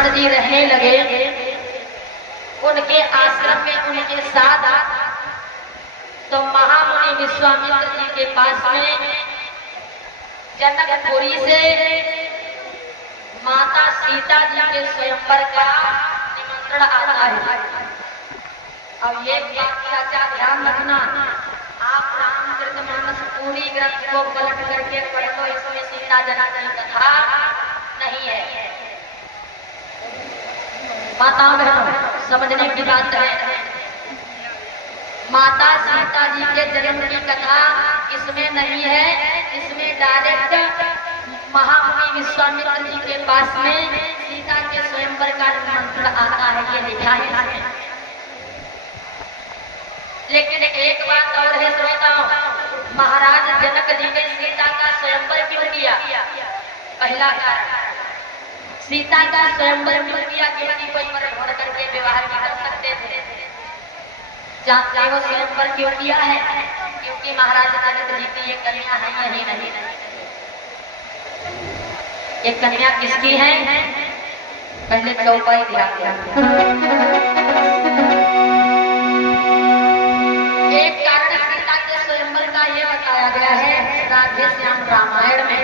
विश्वामित्र जी रहने लगे। उनके आश्रम में उनके साथ तो महामुनि विश्वामित्र जी के पास में जनकपुरी से माता सीता जी के स्वयंवर का निमंत्रण आता है। अब ये बात चाचा ध्यान रखना, आप रामचरितमानस पूरी ग्रंथ को पलट करके पढ़ लो, इसमें सीता जनार्दन कथा नहीं है। माताओं बहनों समझने की बात है, माता सीता जी के जन्म की कथा इसमें नहीं है। इसमें डायरेक्ट महामुनि विश्वामित्र जी के पास में सीता के स्वयंवर का निमंत्रण आता है, ये लिखा है। लेकिन एक बात और है श्रोताओं, महाराज जनक जी ने सीता का स्वयंवर क्यों किया? पहला कारण, सीता का स्वयंवर क्यों किया? क्योंकि कोई मर भर करके विवाह नहीं कर सकते थे। जानते हो स्वयंवर क्यों किया है? क्योंकि महाराज जनक जी की एक कन्या है, यही नहीं। एक कन्या किसकी है? पहले चौपाई ध्यान दिया। एक कारण सीता के स्वयंवर का ये बताया गया है राधे श्याम रामायण में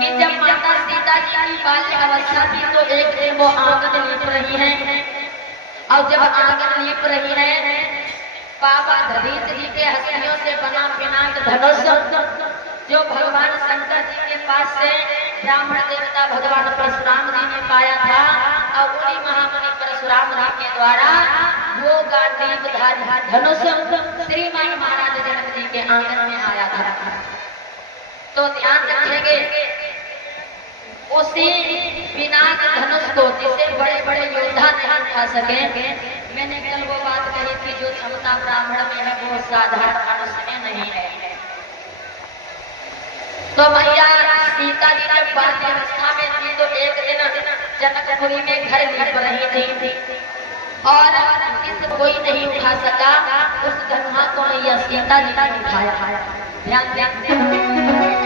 कि जब माता सीता जी की बाल्य अवस्था थी तो एक दिन वो आंगन लीप रही है, और जब आंगन लीप रही है, बाबा दधीच जी के हस्तियों से बना पिनाक धनुष जो भगवान शंकर जी के पास से ब्राह्मण देवता भगवान परशुराम जी ने पाया था, और उन्हीं महामुनि परशुराम जी के द्वारा वो गांडीवधारी धनुष श्रीमान महाराज जनक जी के आंगन में आया था। तो ध्यान रखेंगे, उसी पिनाक धनुष को जिसे बड़े बड़े योद्धा नहीं उठा सके, मैंने कल वो बात कही थी, जो क्षमता ब्राह्मण में है वो साधारण मनुष्य में नहीं है। तो भैया सीता जी जब बाल्य अवस्था में थी तो एक दिन जनकपुरी में घर लीप रही थी, और इस कोई नहीं उठा सका, उस धनुहा को मैया सीता जी ने उठाया। ध्यान दें,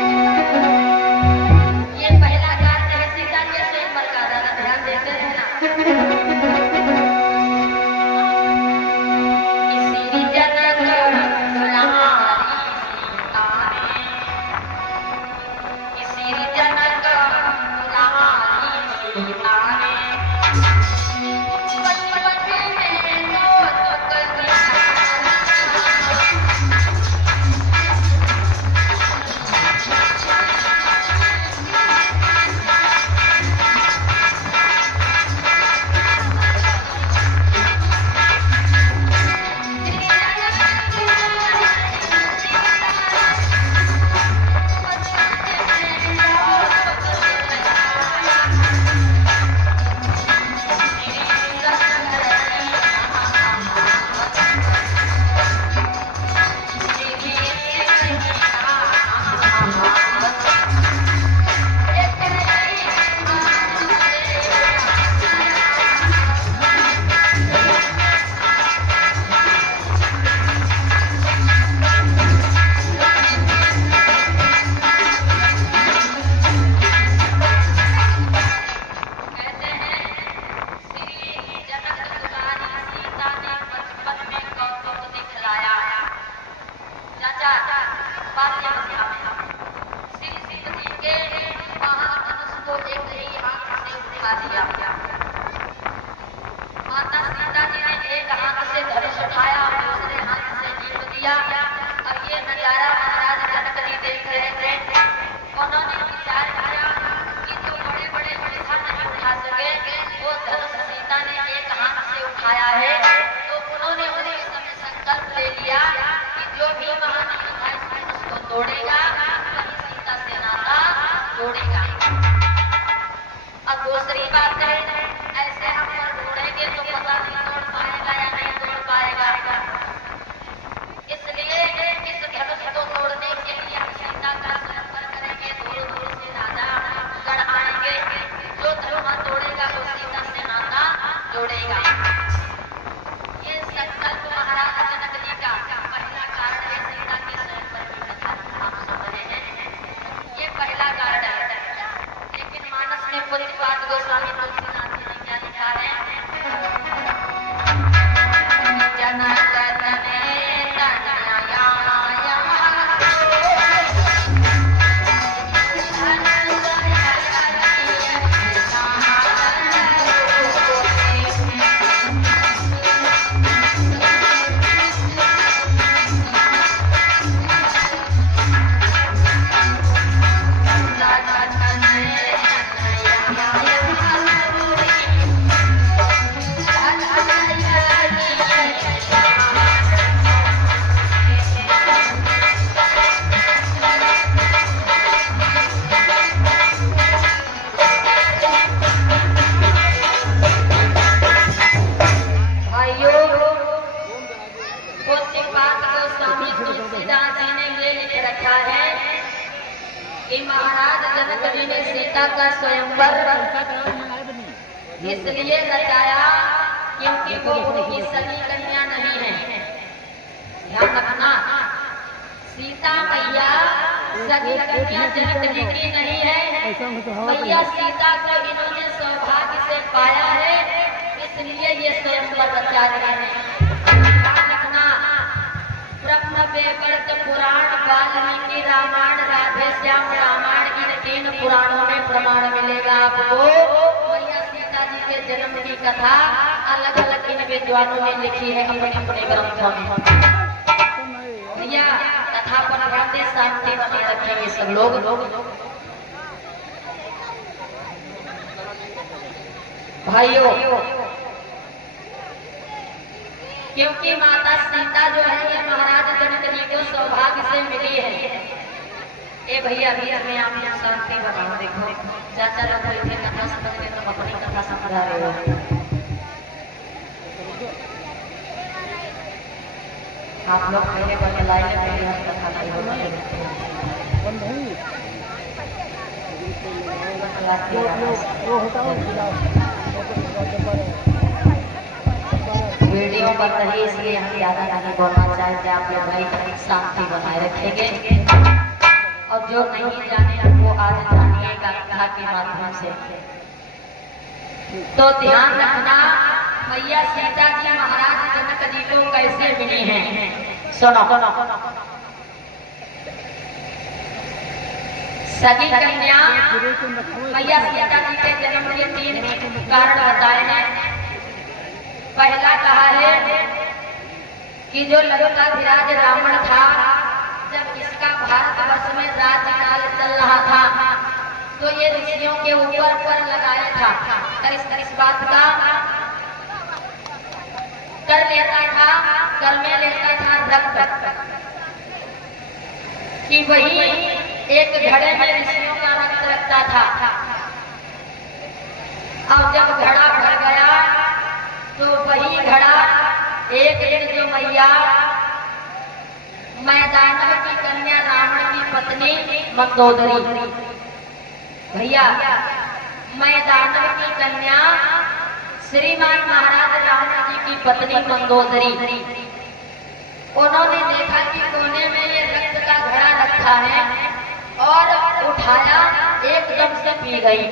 अपने पूज्यपाद गोस्वामी तुलसीदास जी ने क्या लिखा है? जनक तने तनया महाराज जनक जी ने सीता का स्वयंवर इसलिए रचाया क्योंकि वो उनकी सगी कन्या नहीं है। ध्यान रखना, सीता मैया सगी कन्या जनक जी की नहीं है। मैया सीता को इन्होंने सौभाग्य से पाया है, इसलिए ये स्वयंवर रचा रहे हैं। ध्यान रखना, ब्रह्म वेवर्त पुराण, वाल्मीकि रामायण, राधे श्याम रामायण, इन 3 पुराणों में प्रमाण मिलेगा आपको। मैया सीता जी के जन्म की कथा अलग अलग इन विद्वानों ने लिखी है अपने अपने ग्रंथों में। भैया कथा पर ध्यान दे, शांति बने रखेंगे सब लोग। भाइयों, क्योंकि माता सीता जो है ये महाराज जनक जी को सौभाग्य से मिली है। ए भैया अभी हमें आप शांति बनाओ। देखो चाचा लोग बैठे कथा सुनते, तुम अपनी कथा समझा रहे हो। आप लोग पहले बने लाइन में कथा नहीं वीडियो बन रही, इसलिए हम ज्यादा नहीं बोलना चाहते। आप लोग भाई शांति बनाए रखेंगे और जो नहीं जाने वो आज जानिएगा कथा के माध्यम से। तो ध्यान रखना, मैया सीता जी महाराज जनक जी को कैसे मिली हैं, सुनो। सगी कन्या मैया सीता जी के जन्म के 3 कारण बताए हैं। पहला कहा है कि जो लंकाधिराज रावण था, जब इसका भारतवर्ष में राज्यकाल चल रहा था तो ये ऋषियों के ऊपर कर लगाया था। इस बात का कर लेता था, कर में लेता था रक्त, कि वही एक घड़े में ऋषियों का रक्त लगता था। अब जब घड़ा भर गया तो वही घड़ा एक दिन जो मैया मैदानव की कन्या रावण की पत्नी मंदोदरी, भैया मैदानव की कन्या श्रीमान महाराज रावण जी की पत्नी मंदोदरी, उन्होंने देखा कि कोने में ये रक्त का घड़ा रखा है और उठाया, एकदम से पी गई।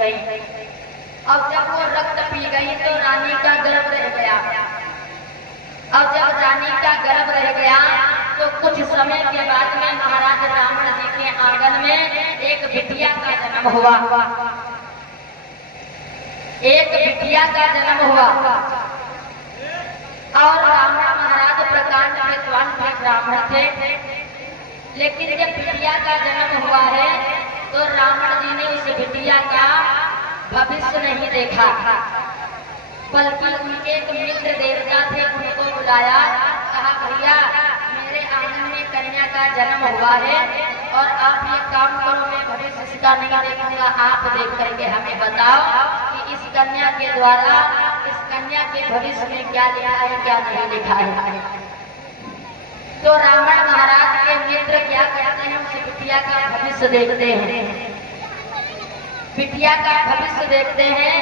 अब जब वो रक्त पी गई तो रानी का गर्भ रह गया। अब जब रानी का गर्भ रह गया तो कुछ समय के बाद में महाराज रावण जी के आंगन में एक बिटिया का जन्म हुआ। एक बिटिया का जन्म हुआ और रावण महाराज प्रकांड विद्वान ब्राह्मण थे। लेकिन जब बिटिया का जन्म हुआ है तो रावण जी ने उस बिटिया का भविष्य नहीं देखा, बल्कि उनके एक मित्र देवता थे, उनको बुलाया, कहा भैया मेरे आंगन में कन्या का जन्म हुआ है और आप ये काम करो, मैं भविष्य इसका नहीं देखूंगा, आप देख करके हमें बताओ कि इस कन्या के द्वारा इस कन्या के भविष्य में क्या लिखा है क्या नहीं लिखा है। तो रावण महाराज के मित्र क्या कहते हैं, उस बिटिया का भविष्य देखते हैं। बिटिया का भविष्य देखते हैं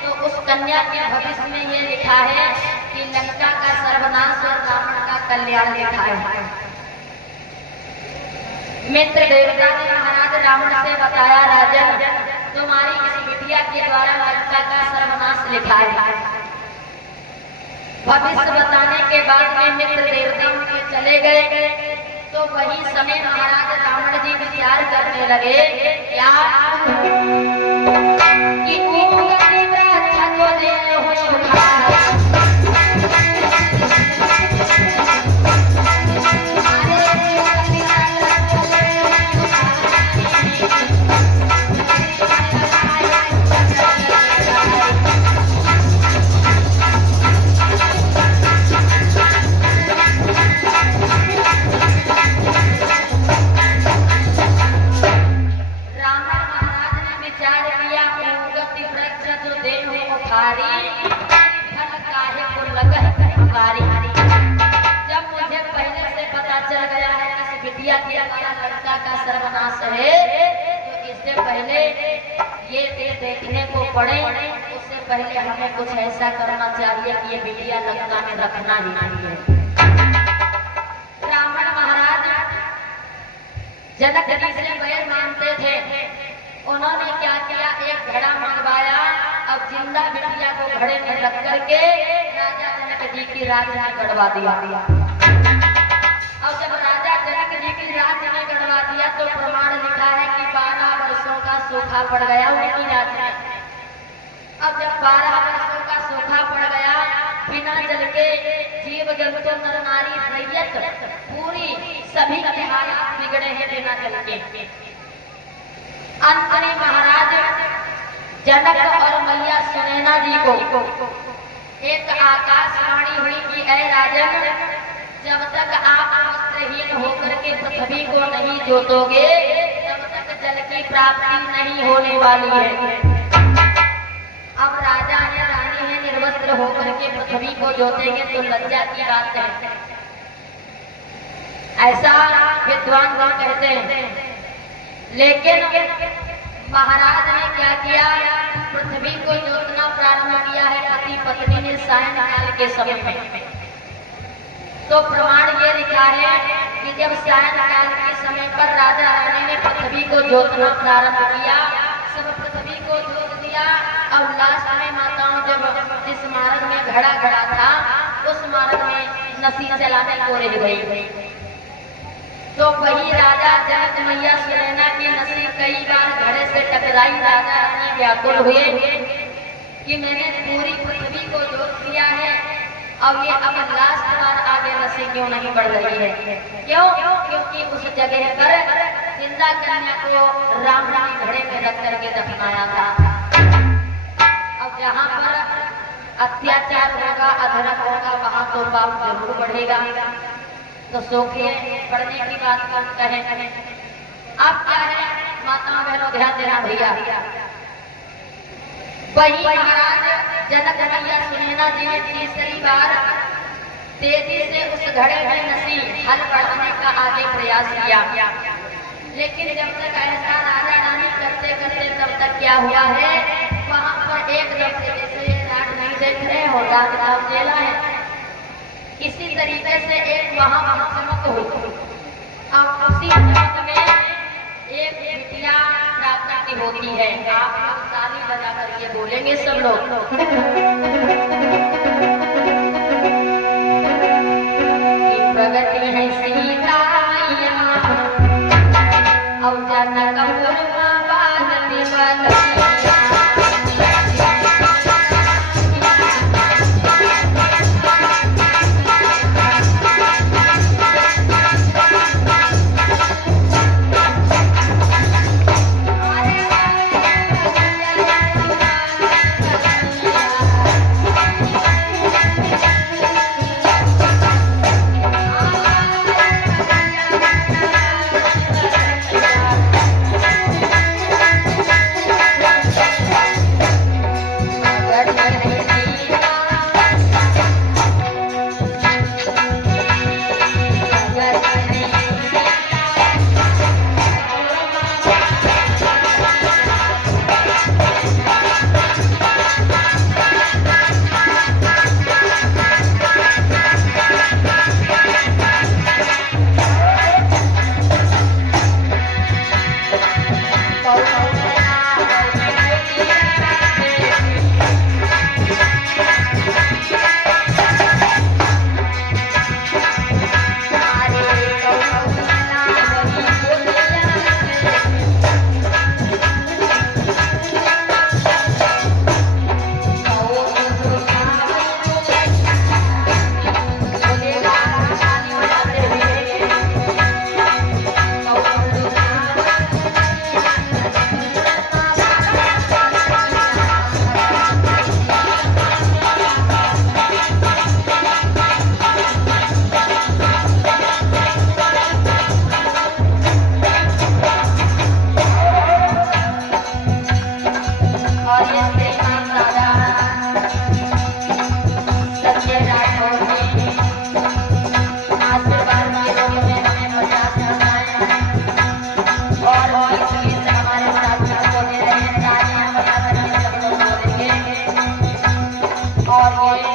तो उस कन्या के भविष्य में ये लिखा है कि लंका का सर्वनाश और रावण का कल्याण लिखा है। मित्र देवता ने महाराज रावण से बताया, राजन तुम्हारी इस बिटिया बिटिया के द्वारा लड़का का सर्वनाश लिखा है। भविष्य बताने के बाद में मित्र देवता उनके चले गए, तो वही समय महाराज रावण जी विचार करने लगे क्या कि लड़का का सर्वनाश है, तो इससे पहले ये देखने को पड़े, उससे पहले हमें कुछ ऐसा करना चाहिए कि ये बिटिया लंका में रखना ही नहीं है। रावण महाराज जनक जी से बैर मानते थे, उन्होंने क्या किया, एक घड़ा मंगवाया। अब जिंदा बिटिया को घड़े में रख करके राजा जनक जी की राज में गड़वा दिया। और जब राजा जनक जी की राज में गड़वा दिया तो प्रमाण लिखा है कि 12 वर्षों का सूखा पड़ गया उनकी राज में। अब जब 12 वर्षों का सूखा पड़ गया, बिना जल के जीव जंतु नर नारी रैयत पूरी सभी के हालात बिगड़े हैं बिना जल के। अंत में महाराज जनक और मैया सुनैना जी को एक आकाशवाणी हुई कि ऐ राजन, जब तक आप वस्त्रहीन होकर के पृथ्वी को नहीं जोतोगे तब तक जल की प्राप्ति नहीं होने वाली है। अब राजा ने रानी है निर्वस्त्र होकर के पृथ्वी को जोतेंगे तो लज्जा की बात है, ऐसा विद्वान लोग कहते हैं। लेकिन महाराज ने क्या किया, पृथ्वी को जोतना प्रारंभ किया है पति पत्नी ने सायंकाल के समय में। तो प्रमाण ये लिखा है कि जब सायंकाल के समय पर राजा रानी ने पृथ्वी को जोतना प्रारंभ किया, सब पृथ्वी को जोत दिया। और लास्ट में माताओं जब जिस मार्ग में घड़ा खड़ा था उस मार्ग में नसी चलाने को रह गई, तो वही राजा जनक मैया सुनैना की नसी कई बार घड़े से टकराई। राजा रानी व्याकुल हुए कि मैंने पूरी पृथ्वी को जोत दिया है, अब ये अब लास्ट बार आगे नसी क्यों नहीं बढ़ रही है? क्यों? क्योंकि उस जगह पर जिंदा कन्या को राम जी घड़े में रख करके दफनाया था। अब जहाँ पर अत्याचार होगा, अधर्म होगा, वहाँ तो पाप जरूर बढ़ेगा। तो सोचिए बढ़ने की बात कौन कहे। अब क्या है माताओं बहनों, ध्यान देना भैया, वही महाराज जनक मैया सुनैना जी ने तीसरी बार तेजी से उस घड़े में नसी हल बढ़ाने का आगे प्रयास किया। लेकिन जब तक ऐसा राजा रानी करते करते तब तक क्या हुआ है, वहाँ पर एक दफे जैसे रात नहीं देख रहे हो, रात रात जेला है, इसी तरीके से एक वहाँ चमक हुई। अब उसी चमक में एक बिटिया प्राप्ति होती है। आप लोग ताली बजा करके बोलेंगे सब लोग कि प्रगति है सीता मैया और जनक और ये श्रीमान राजा संजय राठौर जी आशीर्वाद के रूप में हमें 50 और इस गीत हमारे साथियों को दे रहे हैं। तालियां बजाकर के सब लोग बोलेंगे। और ये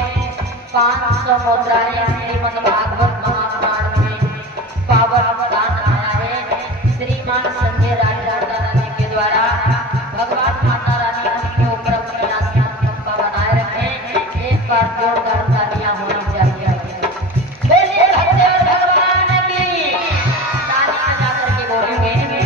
500 मुद्राएं श्रीमद् भागवत महापुराण में पावन दान आया है श्रीमान संजय राठौर जी के द्वारा। भगवान माता रानी उनके ऊपर अपनी आस्था कृपा बनाए रखें। एक बार जोरदार तालियां होनी चाहिए। बोलिए भगवान भगवान की। तालियां बजा करके बोलेंगे।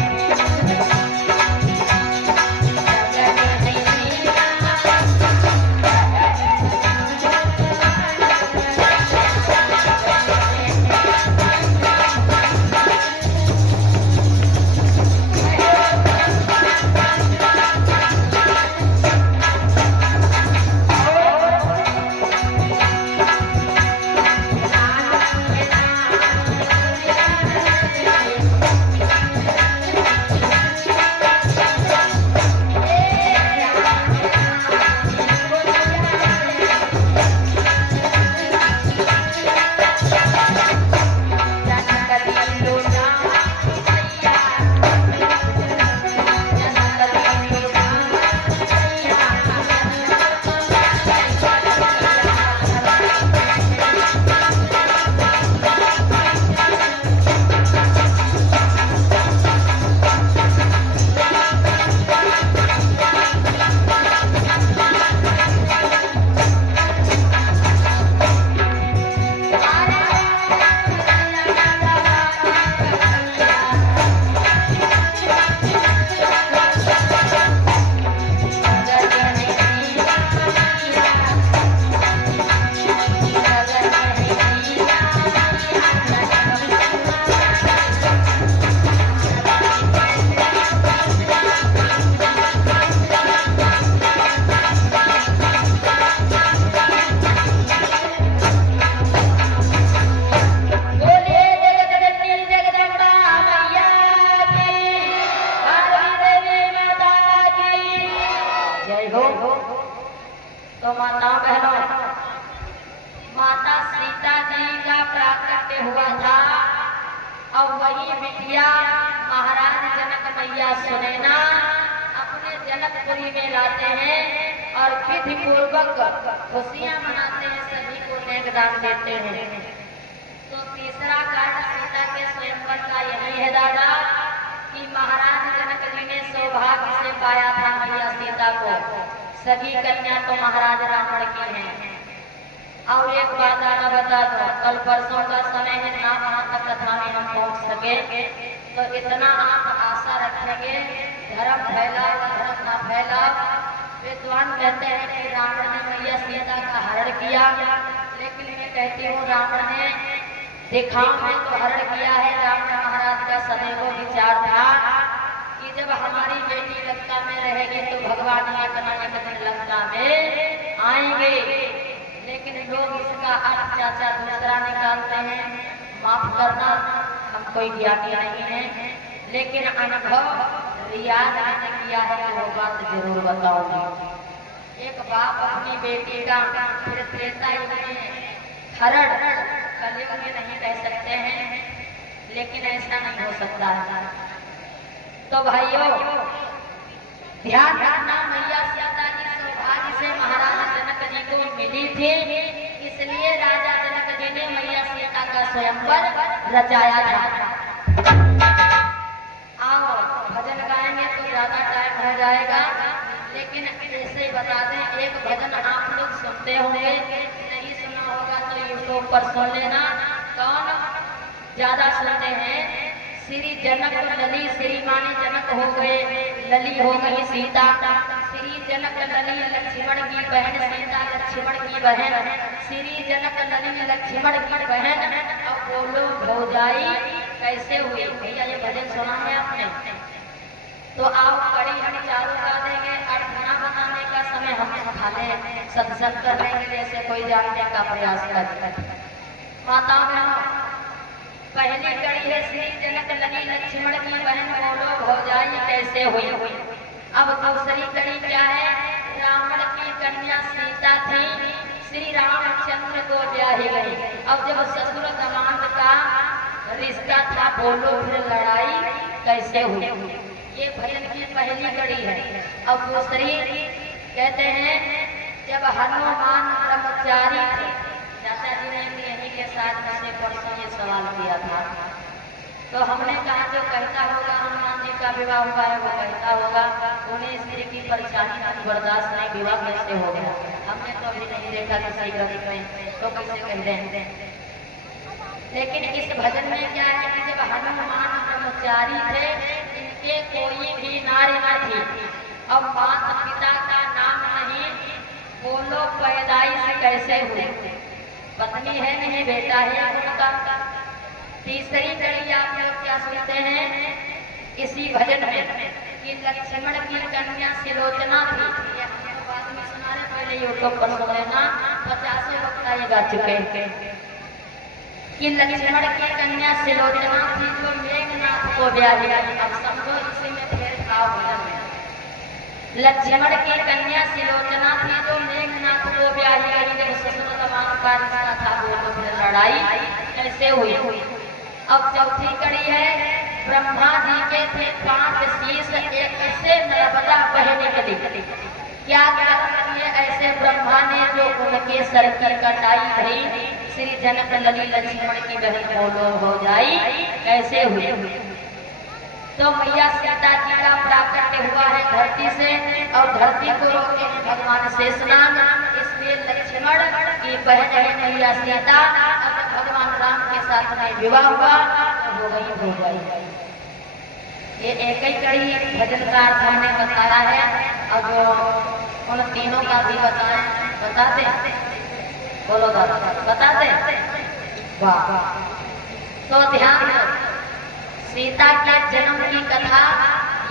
तो माता बहनों, माता सीता जी का प्राकट्य हुआ था और वही बिटिया महाराज जनक मैया सुनैना अपने जनकपुरी में लाते हैं और विधि पूर्वक खुशियां मनाते हैं, सभी को नेकदान देते हैं। तो तीसरा कांड सीता के स्वयंवर का यही है दादा कि महाराज जनक जी ने सौभाग्य से पाया था मैया सीता को। सभी कन्या तो महाराज रावण की हैं। और एक बात आना बता दो, कल परसों का समय है ना वहाँ तक कथा में हम पहुँच सके, तो इतना आप आशा रखेंगे धर्म फैलाओ धर्म ना फैलाओ। विद्वान कहते हैं कि रावण ने मैया सीता का हरण किया, लेकिन मैं कहती हूँ रावण ने दिखाव में तो हरण किया है। रावण महाराज का सदैव विचार था कि जब हमारी बेटी लंका में रहेगी तो भगवान एक न एक दिन लंका में आएंगे। लेकिन लोग इसका अर्थ चाचा दूसरा निकालते हैं। माफ करना, हम कोई ज्ञानी नहीं है, लेकिन अनुभव रियाज मैंने किया है वो बात जरूर बताऊंगी। एक बाप अपनी बेटी का फिर त्रेता युग में हरण, कलयुग में नहीं कह सकते हैं, लेकिन ऐसा नहीं हो सकता है। तो भाइयों ध्यान रखना, मैया सीता की सौभाग्य से महाराज जनक जी को मिली थी, इसलिए राजा जनक जी ने मैया सीता का स्वयंवर रचाया था। आओ भजन गाएंगे तो ज्यादा टाइम हो जाएगा, लेकिन ऐसे ही बता दें एक भजन आप लोग सुनते होंगे, नहीं सुना होगा तो यूट्यूब पर सुन लेना। कौन ज्यादा सुनते हैं? श्री जनक लली, श्री माने जनक हो गए, लली हो गई सीता। श्री जनक लली लक्ष्मण की बहन सीता, लक्ष्मण की बहन। श्री जनक लली लक्ष्मण की बहन। अब बोलो भौजाई कैसे हुई? भैया ये भजन सुना है आपने? तो आप कड़ी हम चारों गा देंगे, खाना बनाने का समय हम खा लें, सत्संग कर लेंगे, जैसे कोई जानने का प्रयास कर। माता बहनों, पहली कड़ी है श्री जनक लली लक्ष्मण की बहन, बोलो भौजाई कैसे हुई। अब दूसरी कड़ी क्या है? अब जब ससुर दामाद का रिश्ता था, बोलो फिर लड़ाई कैसे हुई। ये भजन की पहली कड़ी है। अब दूसरी कहते हैं, जब हनुमान ब्रह्मचारी थे, चाचा जी ने यहीं के साथ मैंने परसों ये सवाल किया था, तो हमने कहा जो कहता होगा हनुमान जी का विवाह हुआ है वो कहता होगा, उन्हें स्त्री की परेशानी बर्दाश्त नहीं, विवाह कैसे हो गया। हमने तो अभी नहीं देखा किसी ग्रंथ में, तो कैसे कहते हैं। लेकिन इस भजन में क्या है कि जब हनुमान ब्रह्मचारी थे, इनके कोई भी नारी न थी, अब माता पिता का नाम नहीं, बोलो पैदाइश कैसे हुई, पत्नी है नहीं, बेटा है उनका। तीसरी कड़ी आप लोग क्या सुनते हैं इसी भजन में कि लक्ष्मण की कन्या सिलोचना थी। ये हमको बाद में सुना रहे, पहले यूट्यूब पर सुन लेना, 50 वक्ता ये गा चुके हैं कि लक्ष्मण की कन्या सिलोचना थी जो मेघनाथ को ब्याही। अब समझो इसी में फिर भाव भजन है। लक्ष्मण की कन्या सिलोचना थी जो मेघनाथ को ब्याही। जब ससुर दामाद का रिश्ता था, बोलो फिर लड़ाई कैसे हुई। अब चौथी कड़ी है, ब्रह्मा जी के थे 5 शीश, एक से नर्मदा बह निकली। क्या कारण किए ऐसे ब्रह्मा ने जो उनके सर की कटाई भई, श्री जनक लली लक्ष्मण की बहन बोलो हो जाई कैसे हुई। तो मैया सीता जी का प्राकट्य हुआ है धरती से, और धरती को रोके भगवान शेषनाग, इसलिए लक्ष्मण की बहन है मैया सीता। भगवान राम के साथ में विवाह हुआ, हो गई। ये एक ही कड़ी भजन का अर्थ हमने बताया है, और जो उन तीनों का भी बताते बोलो बताते वाह। तो ध्यान दो, सीता के जन्म की कथा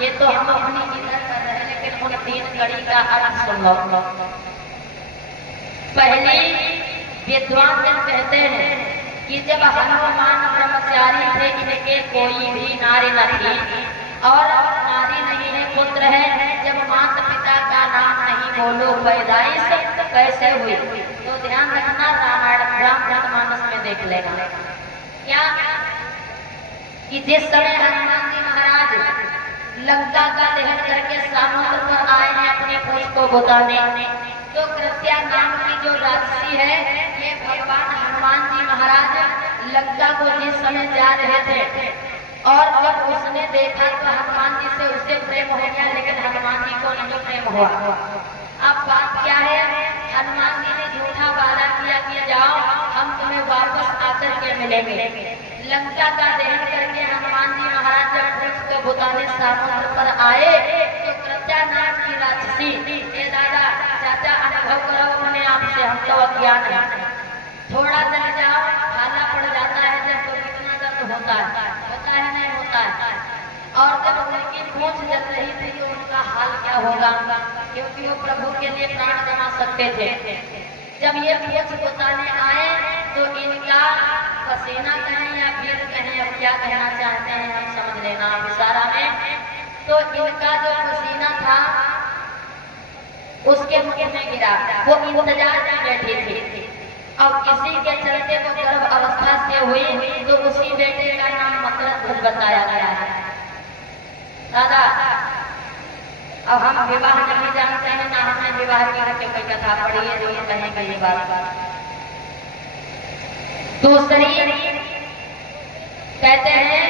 ये तो हम अपनी इधर कर रहे हैं, लेकिन उन 3 कड़ी का अर्थ सुन लो। पहली विद्वान जन कहते हैं कि जब हनुमान ब्रह्मचारी थे, इनके कोई भी नारी न थी, और नारी नहीं है, पुत्र है, जब माता पिता का नाम नहीं, बोलो पैदाइश कैसे हुई। तो ध्यान रखना, रामचरितमानस में देख लेना क्या कि जिस समय हनुमान जी महाराज लंका का दहन करके समुद्र पर आए हैं अपनी फौज को बुताने, तो कृत्या नाम की जो राक्षसी है, ये भगवान हनुमान जी महाराज लंका को जिस समय जा रहे थे, और जब उसने देखा तो हनुमान जी से उसे प्रेम हो गया, लेकिन हनुमान जी को नहीं प्रेम हुआ। अब बात क्या है, हनुमान जी ने झूठा वादा किया कि जाओ हम तुम्हें वापस आकर के मिलेंगे। लंका का दहन करके हनुमान जी महाराज जब फौज को बुताने समुद्र पर आए, तो कृत्या नाम की राक्षसी, ये दादा चाचा अनुभव करो अपने आप से, हम तो अज्ञान है, थोड़ा जल जाओ खाना पड़ जाता है, जब तो कितना दर्द होता है नहीं होता है। और जब उनकी पूंछ जल रही थी तो उनका हाल क्या होगा, क्योंकि वो प्रभु के लिए प्राण गंवा सकते थे। जब ये पूंछ बुताने आए तो इनका पसीना कहें या फिर कहें, अब क्या कहना चाहते हैं हम समझ लेना इशारा में, तो इनका जो पसीना था उसके मुख में गिरा, वो इंतजार में बैठी थी। अब किसी के चलते वो गर्भ अवस्था से हुई, तो उसी बेटे का नाम मकरध्वज बताया गया है। दादा अब हम विवाह नहीं जानते हैं ना, हमने विवाह की कोई कथा पढ़ी है जो ये कहेंगे ये बात। दूसरी कहते हैं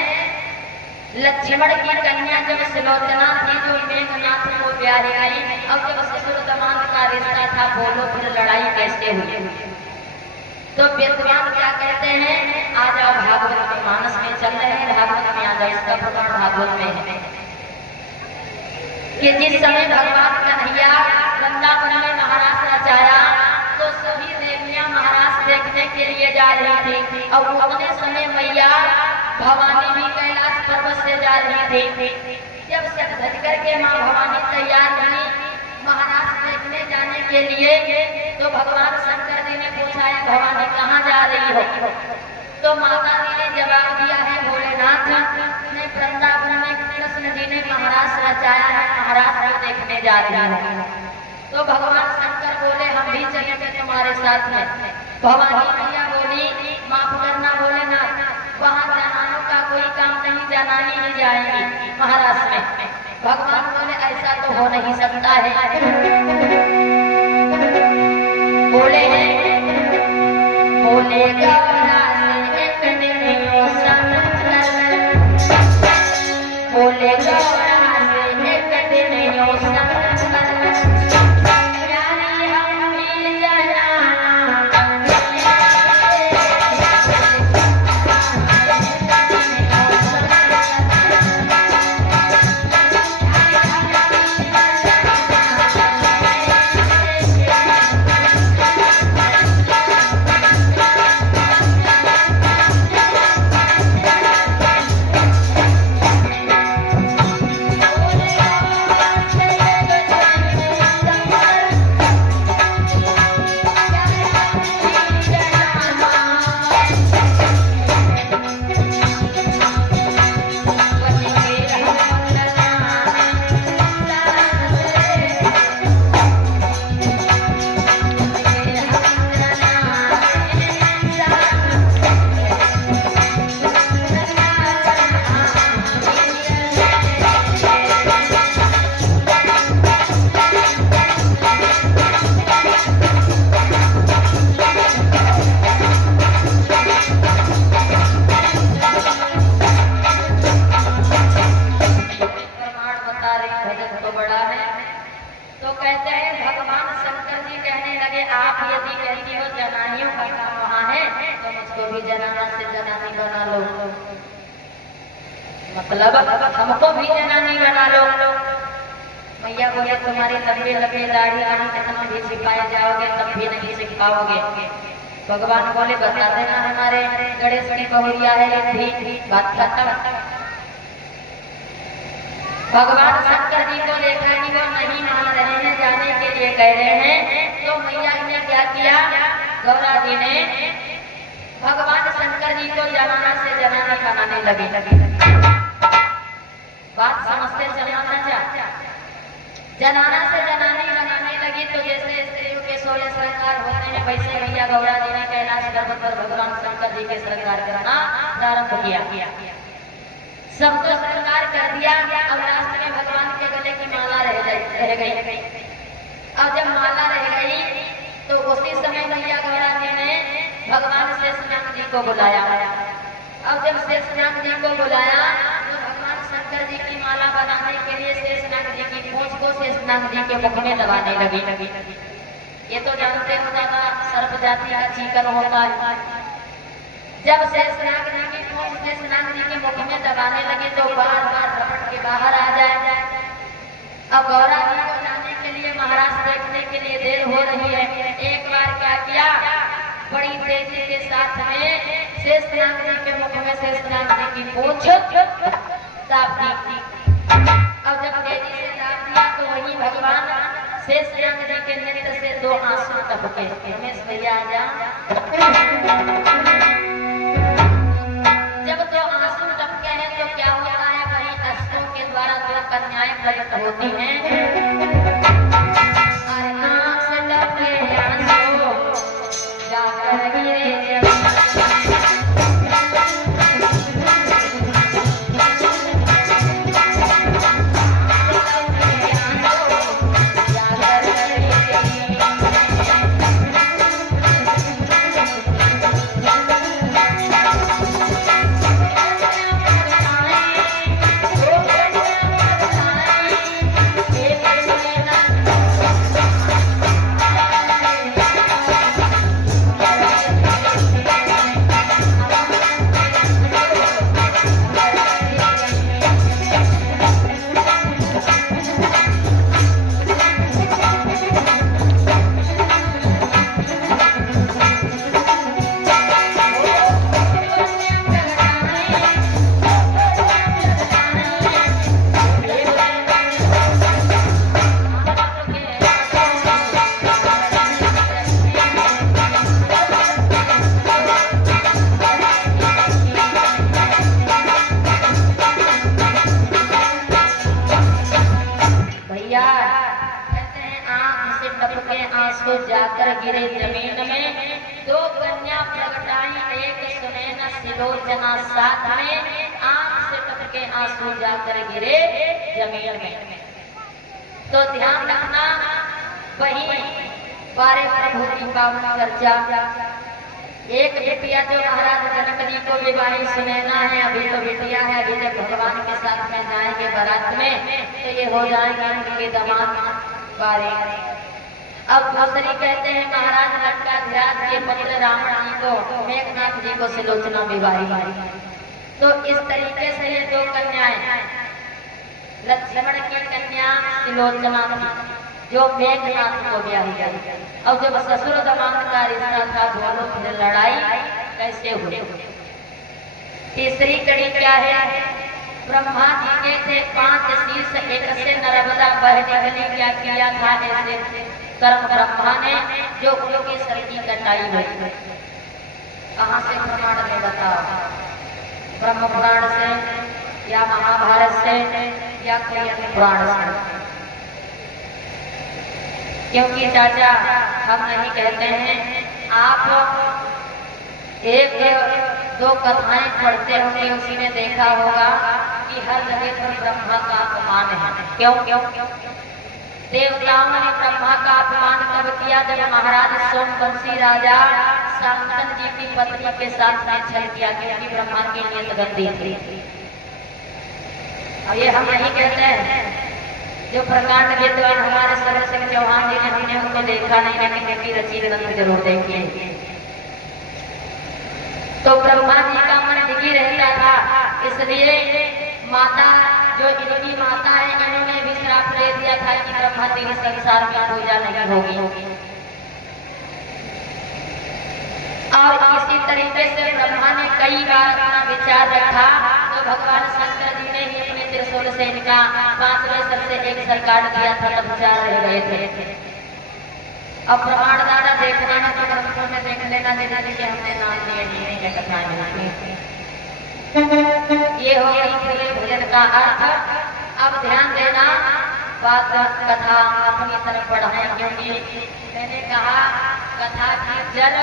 लक्ष्मण की कन्या जब सिलोचना थी जो मेघनाथ को ब्याही आई, अब जब ससुर दामाद का रिश्ता था, बोलो फिर लड़ाई कैसे हुई। तो विद्वान क्या कहते हैं, आ जाओ भागवत के मानस में चल रहे हैं, भागवत में आ जाओ, इसका प्रमाण भागवत में है कि जिस समय भगवान कन्हैया वृंदावन में महाराज रचाया, तो सभी देवियां महाराज देखने के लिए जा रही थी, और उतने समय मैया भवानी भी कैलाश पर्वत से जा रही थी। जब सब धज करके माँ भवानी तैयार हुई महाराज देखने जाने के लिए, तो भगवान शंकर जी ने पूछा है भवानी कहाँ जा रही हो। तो माता जी ने जवाब दिया है भोलेनाथ ने वृंदावन में कृष्ण जी ने महाराज रचाया है, महाराज को देखने जा रही है। तो भगवान शंकर बोले हम भी चलेंगे तुम्हारे साथ में। भवानी मैया बोली माफ करना भोलेनाथ, वहाँ जनानों का कोई काम नहीं, जनानी ही जाएंगी महाराष्ट्र में। भगवान बोले ऐसा तो हो नहीं सकता है। बोले बोले गौरा से एक दिन मौसम बोले गौरा से एक दिन मौसम मतलब हमको भी जनानी बना लो। मैया बोले तुम्हारी लंबी लंबी दाढ़ी आनी कितना भी सिखाए जाओगे तब भी नहीं सीख पाओगे। भगवान बोले बता देना हमारे गणेश की बहुरिया है भी बात खत्म। भगवान शंकर जी को देखा कि वो नहीं मान रहे हैं, जाने के लिए कह रहे हैं, तो मैया ने क्या किया, गौरा जी ने भगवान शंकर जी को जनाना से जनानी बनाने लगी। बात समझते चलना था। जनाना से जनानी बनाने लगी तो जैसे स्त्रियों के 16 श्रृंगार होते हैं वैसे भैया गौरा जी ने कैलाश पर्वत पर भगवान शंकर जी के श्रृंगार करना प्रारंभ किया। सबको श्रृंगार कर दिया। अब लास्ट में भगवान के गले की माला रह गई। अब जब माला रह गई तो उसी समय भैया गौरा जी ने भगवान शेषनाग जी को बुलाया। अब जब शेषनाग जी को बुलाया तो भगवान शंकर जी की माला बनाने के लिए शेषनाग जी की पूंछ को शेषनाग जी के मुख में दबाने लगी। ये तो जानते हो ज्यादा सर्प जाति का चीकन होता है। जब शेषनाग जी की पूंछ शेषनाग जी के मुख में दबाने लगी तो बार बार रपट के बाहर आ जाए। अब गौरा जी को जाने के लिए महाराज देखने के लिए देर हो रही है। एक बार क्या किया, बड़ी तेजी के साथ में शेषनाग जी के मुख में शेषनाग जी की पूंछ दाब दी। अब जब तेजी से दाब दिया तो वही भगवान शेषनाग जी के नेत्र से 2 आंसू टपके। रमेश भैया आ जा। जब 2 आंसू टपके हैं तो क्या होता है, कहीं अश्रु के द्वारा 2 कन्याएं प्रकट होती हैं। आंख से टपके आंसू जाकर गिरे जाकर गिरे जमीन में दो कन्या प्रगटाई, एक सुनैना सिलोचना, साथ में आंख से टपके आंसू जाकर गिरे जमीन में। तो ध्यान रखना, वही बारे प्रभु की पावन चर्चा। एक बिटिया जो महाराज जनक जी को विवाही सुनैना है, अभी तो बिटिया है, अभी जब भगवान के साथ में जाएंगे बारात में तो ये हो जाएंगे उनके दामाद बारे। अब दूसरी कहते हैं महाराज लंकाधिराज के पुत्र रावण जी को मेघनाथ जी को सिलोचना विवाही। तो इस तरीके से ये दो कन्याएं, लक्ष्मण की कन्या सिलोचना थी जो मेघनाथ को ब्याही गई, और जब ससुर दामाद का रिश्ता था दोनों फिर लड़ाई कैसे हुई। तीसरी कड़ी क्या है, ब्रह्मा जी के थे 5 शीश, एक से नर्मदा बह निकली, क्या किया था ऐसे कर्म ब्रह्मा ने जो उनकी सर की कटाई हुई। कहाँ से प्रमाण में बताओ, ब्रह्म पुराण से या महाभारत से या कोई अन्य पुराण से? क्योंकि चाचा हम नहीं कहते हैं, आप एक दो कथाएं पढ़ते होंगे, उसी में देखा होगा कि हर जगह पर ब्रह्मा का अपमान है। क्यों क्यों क्यों? देवताओं ने ब्रह्मा का अपमान कब किया? जब महाराज सोमवंशी राजा शांतनु जी की पत्नी के साथ में छल किया, क्योंकि ब्रह्मा की नीयत गंदी थी। और ये हम नहीं कहते हैं, जो प्रकांड विद्वान हमारे सरल सिंह चौहान जी ने, हमने उनको देखा नहीं, लेकिन इनकी रची ग्रंथ जरूर देखिए। तो ब्रह्मा जी का मन डिगी रहता था, इसलिए माता जो इनकी माता है, इन्होंने भी श्राप दे दिया था कि ब्रह्मा जी के संसार में पूजा नहीं होगी। और इसी तरीके से ब्रह्मा ने कई बार अपना विचार रखा, तो भगवान शंकर जी ने ही अपने त्रिशूल से इनका 5वें सर से एक सर काट दिया था, तब 4 रह गए थे। अब प्रमाण दादा देखना है तो ग्रंथों में देख लेना, देना जिसे हमने नाम लिए नहीं कथाएं। ये हो गई भजन का अर्थ। अब ध्यान देना, बात कथा अपनी तरफ बढ़ाए, क्योंकि मैंने कहा कथा की जड़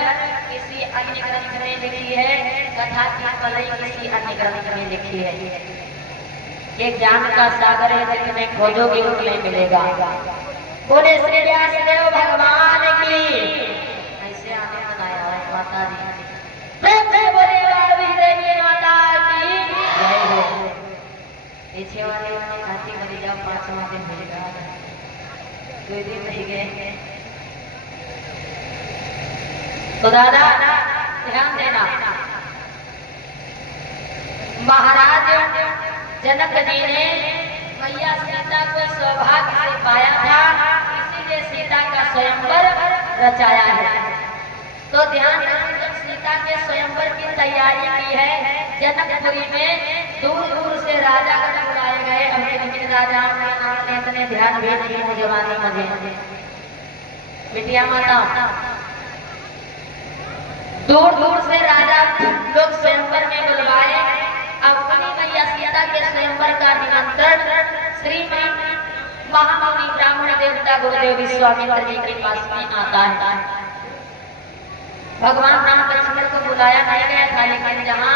किसी अन्य ग्रंथ में लिखी है, कथा की पलई किसी अन्य ग्रंथ में लिखी है। ये ज्ञान का सागर है, जिसमें खोजोगे उसमें मिलेगा। बोले श्री व्यासदेव भगवान की। ऐसे आने बनाया है माता जी, प्रेम से बोले वाली देवी माता की जय हो। पीछे वाले उन्होंने खाती बनी जाओ, 5वां दिन मिलेगा, 2 दिन नहीं गए। तो दादा ध्यान देना, महाराज जनक जी ने मैया सीता को सौभाग्य से पाया था, इसीलिए सीता का स्वयंवर रचाया है। तो ध्यान रखो, जब सीता के स्वयंवर की तैयारी की है, जनकपुरी में दूर दूर से राजा बुलाए गए। अपने राजाओं के नाम ने इतने ध्यान भी नहीं हो जवानी मुझे बिटिया माता, दूर दूर से राजा लोग स्वयंवर में बुलवाए। अपनी मैया सीता के स्वयंवर का निमंत्रण श्रीमान महामुनि ब्राह्मण देवता गुरुदेव विश्वामित्र जी के पास में आता है। भगवान राम लक्ष्मण को बुलाया नहीं गया था, लेकिन जहाँ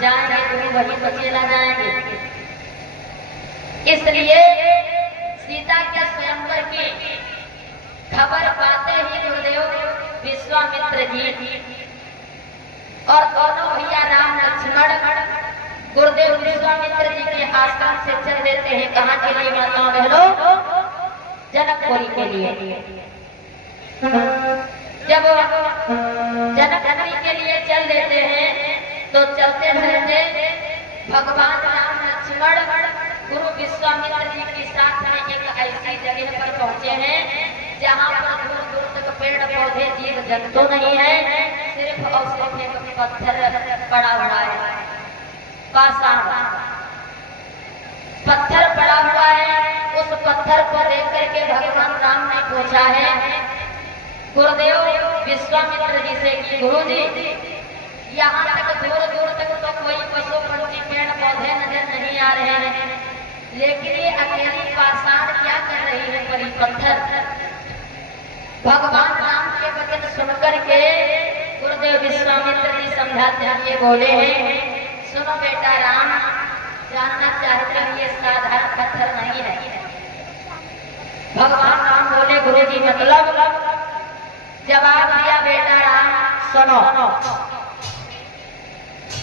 जाएंगे गुरु वहीं तो चला जाएंगे। इसलिए सीता के स्वयंवर की खबर पाते ही गुरुदेव विश्वामित्र जी और दोनों भैया राम लक्ष्मण गुरुदेव विश्वामित्र जी के आश्रम से चल देते हैं। कहाँ के लिए माताओं बहनों? जनकपुरी के लिए। जब जनकपुरी के लिए चल देते हैं तो चलते चलते भगवान राम लक्ष्मण गुरु विश्वामित्र जी के साथ में एक ऐसी जगह पर पहुंचे हैं जहाँ पर दूर दूर तक पेड़ पौधे जीव जंतु नहीं है, सिर्फ और सिर्फ एक पत्थर पड़ा हुआ है, पत्थर पड़ा हुआ है। उस पत्थर को देख करके भगवान राम ने पूछा है गुरुदेव विश्वामित्र जी से कि गुरु जी, यहाँ तक दूर दूर तक तो कोई पशु पक्षी पेड़ पौधे नजर नहीं आ रहे हैं, लेकिन ये अकेली पाषाण क्या कर रही है, बड़ी पत्थर। भगवान राम के वचन सुनकर के गुरुदेव विश्वामित्र जी समझाते हुए बोले हैं, सुनो बेटा राम, जानना चाहते हो ये साधारण पत्थर नहीं है। भगवान राम बोले, गुरु जी मतलब? जवाब दिया, बेटा राम सुनो,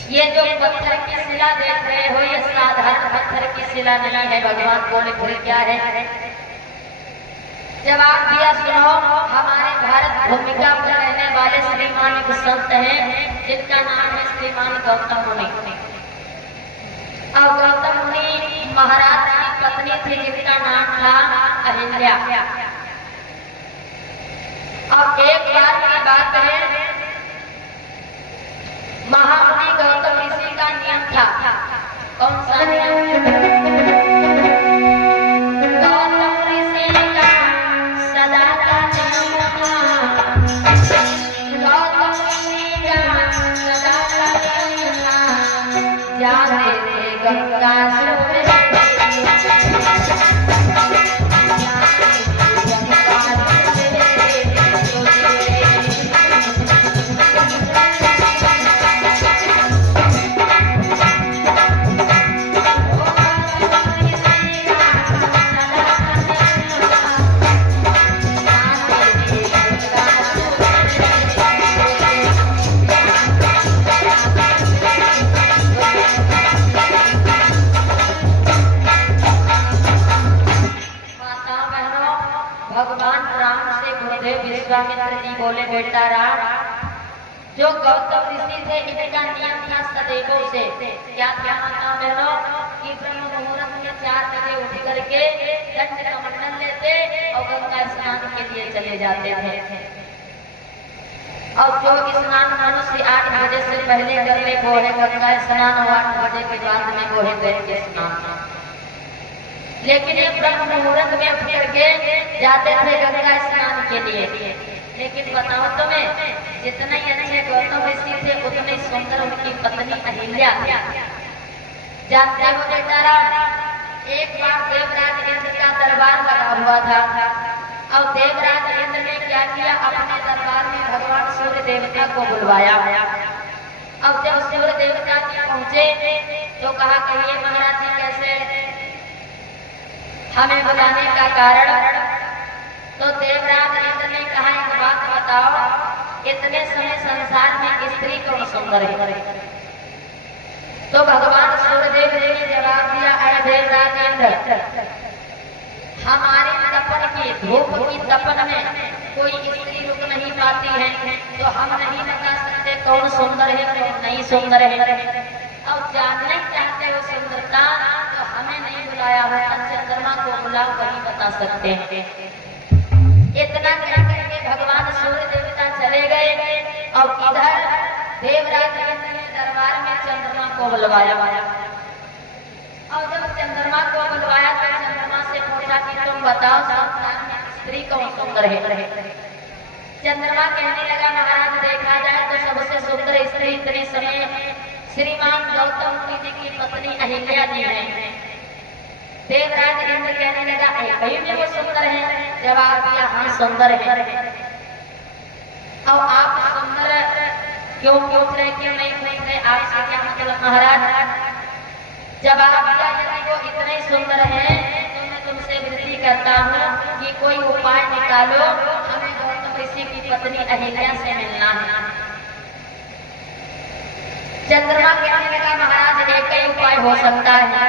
ये जो पत्थर की शिला देख रहे हो ये साधारण पत्थर की शिला नहीं है। भगवान बोले, फिर क्या है? जवाब दिया, सुनो, हमारे भारत भूमिका पर रहने वाले श्रीमान एक संत हैं जिनका नाम है श्रीमान गौतम मुनि। और गौतम मुनि महाराज की पत्नी थी जिनका नाम था अहिल्या। और एक बार की बात है, महामुनि गौतम ऋषि का नियम था। कौन सा नियम? गौतम ऋषि का सदा का नियम था। गौतम ऋषि का सदा का नियम था। जाते थे गंगा सूर्य विश्वामित्र जी बोले, बेटा राम, जो गौतम ऋषि थे इनका नियम था सदैवों से। क्या क्या माता बहनों कि ब्रह्म मुहूर्त में 4 बजे उठ करके दंड कमंडल लेते और गंगा स्नान के लिए चले जाते थे। और जो स्नान मनुष्य 8 बजे से पहले कर ले वो है गंगा स्नान, और 8 बजे के बाद में वो है दैनिक स्नान। लेकिन ये ब्रह्म मुहूर्त में उठ करके जाते थे गंगा स्नान के लिए। लेकिन बताओ तुम्हें, जितने अच्छे गौतम ऋषि थे उतने सुंदर उनकी पत्नी अहिल्या। जानते हो बेटा राम, एक बार देवराज इंद्र का दरबार लगा हुआ था। और देवराज इंद्र ने क्या किया, अपने दरबार में भगवान सूर्य देवता को बुलवाया। अब जब सूर्य देवता पहुंचे तो कहा, कहिए महाराज जी कैसे हमें बुलाने का कारण? तो देवराज इंद्र ने कहा, एक बात बताओ, इतने समय संसार में स्त्री कौन सुंदर है? तो भगवान सूर्यदेव ने जवाब दिया, अरे देवराज इंद्र, हमारे तपन की धूप की तपन में कोई स्त्री रुक नहीं पाती है, तो हम नहीं बता सकते कौन सुंदर है कौन नहीं सुंदर है। और जानना चाहते हो सुंदरता तो हमें नहीं बुलाया होता, चंद्रमा को बुलाओ, वही बता सकते हैं। इतना कहकर के भगवान सूर्य देवता चले गए और इधर देवराज इंद्र ने दरबार में चंद्रमा को बुलवाया। और जब चंद्रमा को बुलवाया तो चंद्रमा से पूछा कि तुम बताओ संसार में स्त्री कौन सुंदर है? चंद्रमा कहने लगा, महाराज देखा जाए तो सबसे सुंदर स्त्री इतने समय श्रीमान गौतम जी की पत्नी अहिल्या जी है। देवराज इंद्र कहने लगा, कहीं में वो सुंदर है? जवाब दिया, हाँ सुंदर है। और आप सुंदर क्यों पूछ रहे, क्यों नहीं पूछ रहे, आपसे क्या मतलब महाराज? जवाब दिया, यदि वो इतने सुंदर है तो मैं तुमसे विनती करता हूँ कि कोई उपाय निकालो, हमें गौतम ऋषि की पत्नी अहिल्या से मिलना है। चंद्रमा कहने लगा, महाराज एक ही उपाय हो सकता है।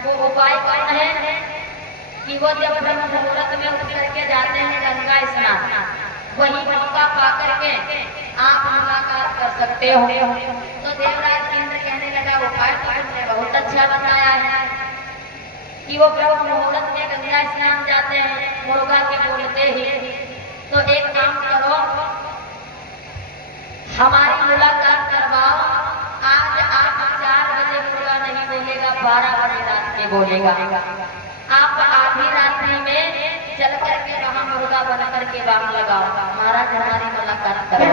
वो उपाय कौन है कि वो जब ब्रह्म मुहूर्त में उठ करके जाते हैं गंगा स्नान, वही मौका पा करके आप मुलाकात कर सकते हो। तो देवराज इंद्र कहने लगा, उपाय तो तुमने बहुत अच्छा बताया है कि वो ब्रह्म मुहूर्त में गंगा स्नान जाते हैं मुर्गा के बोलते ही। तो एक काम करो, हमारी मुलाकात करवाओ। आज आप 4 बजे मुर्गा नहीं बोलेगा, 12 बजे रात के बोलेगा। आप आधी रात्रि में चल करके वहाँ मुर्गा बना करके बाम लगाओ, महाराज हमारी मुलाकात करो।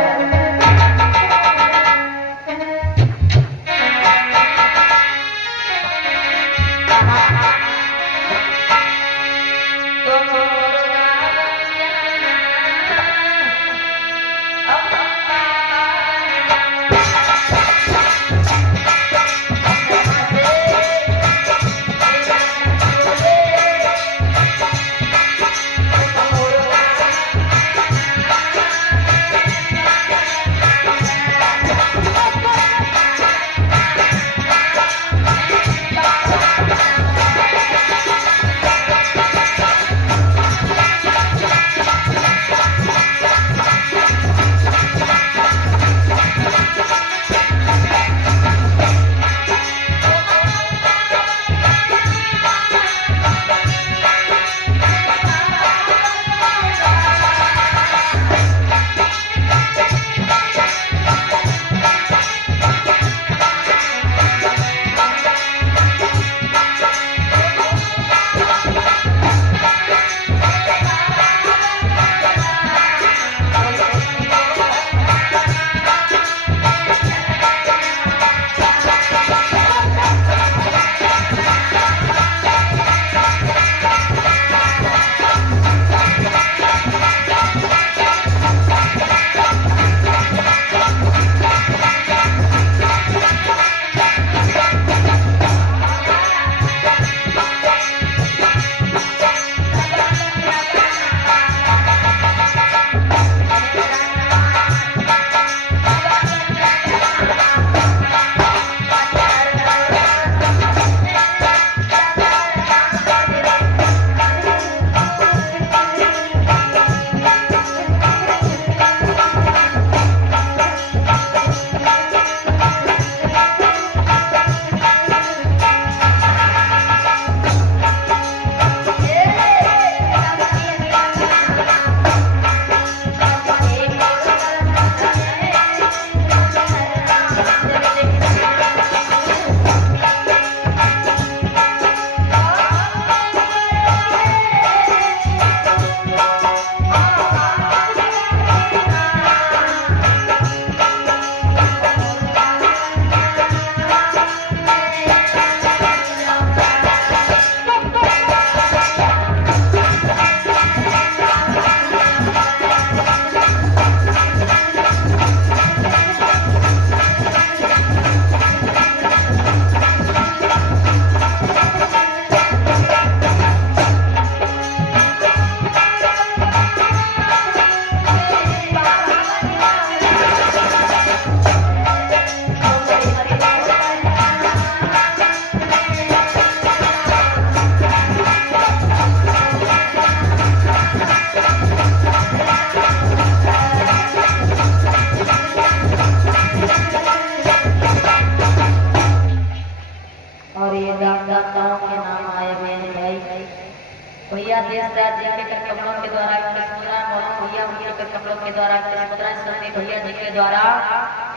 कमलों के द्वारा 21 मुद्राएं सन्नी भैया जी के द्वारा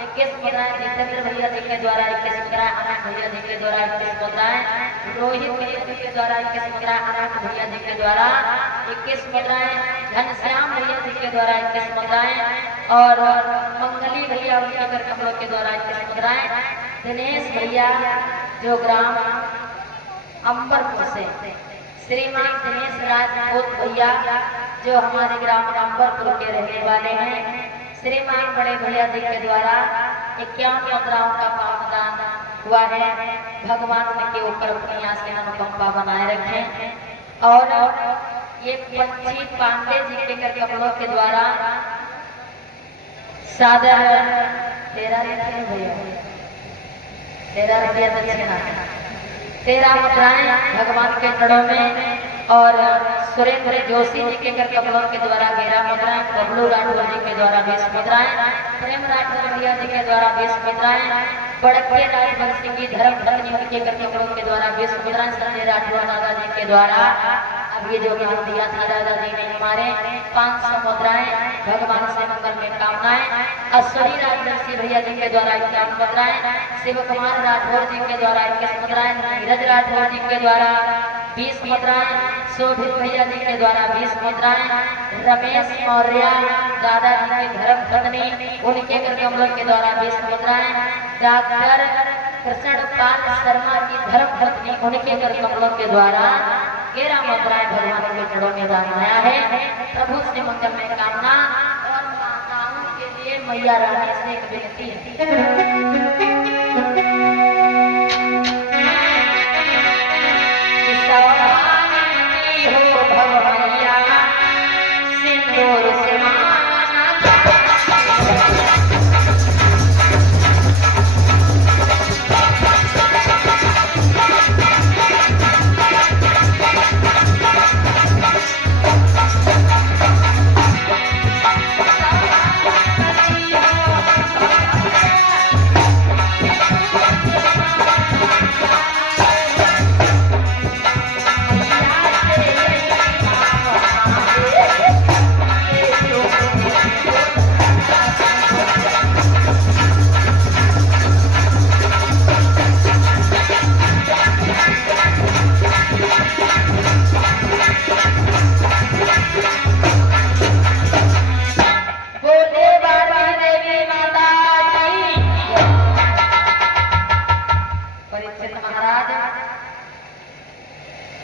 21 मुद्राएं जितेंद्र भैया जी के द्वारा 21 मुद्राएं अनंत भैया जी के द्वारा 21 मुद्राएं रोहित भैया जी के द्वारा 21 मुद्राएं अनंत भैया जी के द्वारा 21 मुद्राएं घनश्याम भैया जी के द्वारा 21 मुद्राएं और मंगली भैया उनके कमलों के द्वारा 21 मुद्राएं दिनेश भैया जो ग्राम अंबरपुर से श्रीमान दिनेश राजपूत भैया जो हमारे ग्राम अंबरपुर के रहने वाले हैं श्रीमान बड़े भैया जी के द्वारा 51 मुद्राओं का पावनदान हुआ है। भगवान उनके ऊपर अपनी आशीन अनुकंपा बनाए रखें। और ये पंछी पांडे जी के कमलों के द्वारा सादर 13 रुपया दक्षिणा 13 मुद्राएं भगवान के चरणों में और सुरेंद्र जोशी जी के कमलों के द्वारा 11 मुद्राएं बबलू राठौर जी के द्वारा 20 मुद्राएं प्रेम राठौर भैया जी के द्वारा 20 मुद्राएं बड़के राजभर सिंह जी धर्म धर्म के कमलों के द्वारा 20 मुद्राएं संजय राठौर दादा जी के द्वारा अब ये जो ज्ञान दिया था दादा जी ने हमारे 500 मुद्राएं भगवान से मंगल में कामनाएं अश्वरी राजवंशी भैया जी के द्वारा 51 मुद्राएं शिव कुमार राठौर जी के द्वारा 21 मुद्राएं नीरज राठौर जी के द्वारा 20 मुद्राएं शोभित भैया जी के द्वारा 20 मुद्राएं रमेश मौर्य दादा जी के धर्म पत्नी उनके कमलों के द्वारा 20 मुद्राएं डॉक्टर कृष्णपाल शर्मा की धर्म पत्नी उनके कमलों के द्वारा 11 मुद्राएं भगवान के चरणों में दानाया है। प्रभु से मंगल में कामना और माताओं के लिए मैया रानी से एक विनती है। हो भगवैया सिंदूर से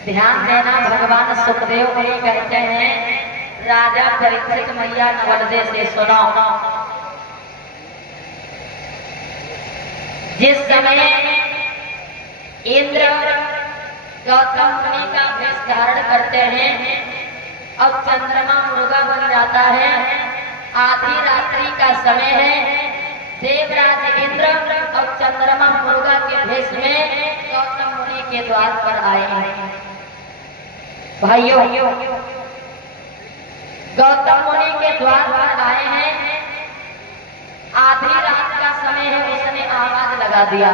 ध्यान देना। भगवान सुखदेव जी कहते हैं राजा परीक्षित मैया नवरदे से सुनो। जिस समय इंद्र गौतम मुनि का वेश धारण करते हैं और चंद्रमा मुर्गा बन जाता है, आधी रात्रि का समय है, देवराज इंद्र और चंद्रमा मुर्गा के भेष में गौतम मुनि के द्वार पर आए हैं। भाइयों गौतम मुनि के द्वार पर आए हैं, आधी रात का समय है, उसने आवाज लगा दिया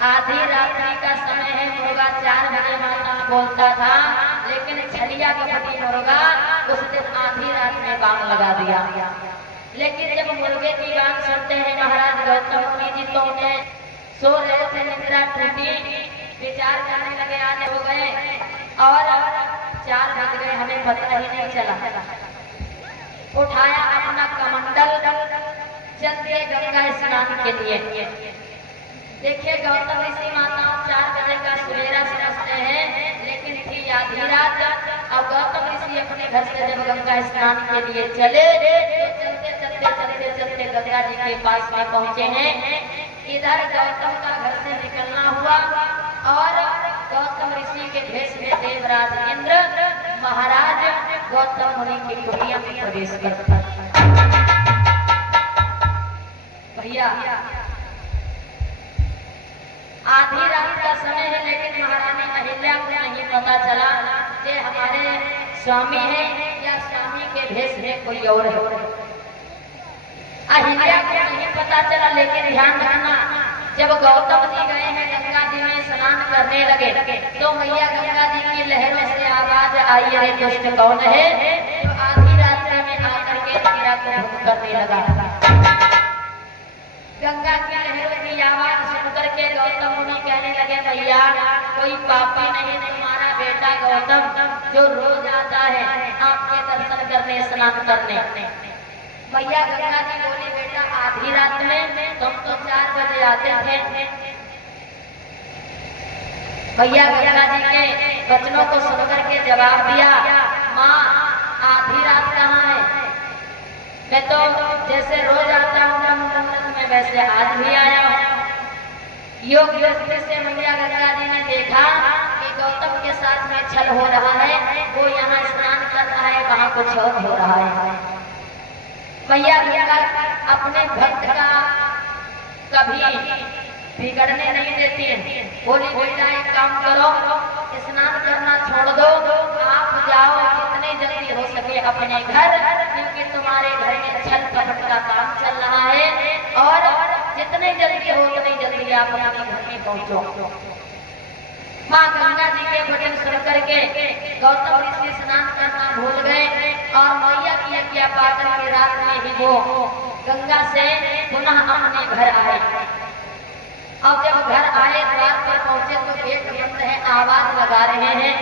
आधी रात्रि का समय है, मुर्गा 4 बजे माता बोलता था, लेकिन छलिया के पति मुर्गा उस दिन आधी रात में बांग लगा दिया। लेकिन जब मुर्गे की बांग सुनते हैं महाराज गौतम मुनि जी तो उन्हें सो रहे थे, निद्रा टूटी, विचार करने लगे, आने हो गए और 4 बज गए, हमें पता ही नहीं चला। उठाया अपना कमंडल, चल दिए गंगा स्नान के लिए। देखिए गौतम ऋषि माता 4 बजे का सवेरा समझते हैं, लेकिन थी आधी रात। अब गौतम ऋषि अपने घर से जब गंगा स्नान के लिए चले, चलते चलते चलते चलते गंगा जी के पास में पहुंचे हैं। इधर गौतम का घर से निकलना हुआ और गौतम ऋषि के भेष में देवराज इंद्र महाराज गौतम मुनि की कुटिया में प्रवेश करता। भैया आधी रात का समय है, लेकिन महारानी अहिल्या को नहीं पता चला कि हमारे स्वामी है या स्वामी के भेष में कोई और है। अहिल्या को नहीं पता चला, लेकिन ध्यान रखना, जब गौतम जी गए हैं गंगा जी में स्नान करने लगे तो मैया गंगा जी की लहरों से आवाज आई, अरे दुष्ट कौन है जो आधी रात्रि में आकर के तीरा को भंग करने लगा। गंगा की लहरों की आवाज सुनकर के गौतम मुनि कहने लगे, भैया कोई पापी नहीं, तुम्हारा बेटा गौतम जो रोज आता है आपके दर्शन करने, स्नान करने। भैया गंगा जी बोली, बेटा आधी रात में तुम तो 4 बजे आते थे। भैया गंगा जी के वचनों को सुनकर के जवाब दिया, माँ आधी रात कहाँ है, मैं तो जैसे रोज आता हूँ मैं वैसे आज भी आया हूँ। योग दृष्टि से मैया गंगा जी ने देखा कि गौतम के साथ में छल हो रहा है, वो यहाँ स्नान कर रहा है, वहाँ कुछ और हो रहा है। मैया गंगा अपने भक्त का कभी बिगड़ने नहीं देती है। बोली, बेटा एक काम करो, स्नान करना छोड़ दो, आप जाओ जितने जल्दी हो सके अपने घर, क्योंकि तुम्हारे घर में छल कपट का काम चल रहा है और जितने जल्दी हो उतने जल्दी आप अपने घर में पहुंचो। माँ गंगा जी के वचन सुन करके गौतम ऋषि स्नान करना भूल गए और मैया की आज्ञा पाकर के रात में ही वो गंगा से पुनः अपने घर आए। अब जब घर आए, द्वार पर पहुंचे तो गेट बंद है, आवाज लगा रहे हैं,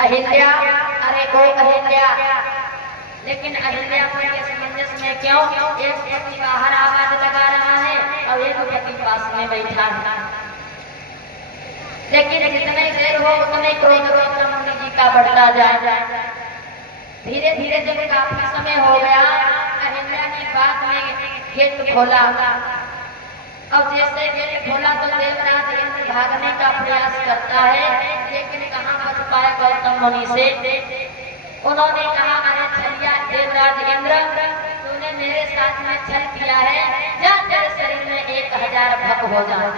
अहिल्या, अरे ओ अहिल्या। लेकिन अहिल्या के समंजस में क्यों, एक व्यक्ति बाहर आवाज लगा रहा है और एक व्यक्ति पास में बैठा है। लेकिन जितने देर हो उतने क्रोध गौतम मुनि जी का बढ़ता जाए। धीरे धीरे जब काफी समय हो गया, अहिल्या ने बाद में गेट खोला। अब जैसे गेट खोला तो देवराज इंद्र भागने का प्रयास करता है, लेकिन कहाँ बच पाया गौतम मुनि से। उन्होंने कहा, अरे छलिया देवराज इंद्र, तूने मेरे साथ में छल किया है, जा तेरे शरीर में 1000 भक हो जाए।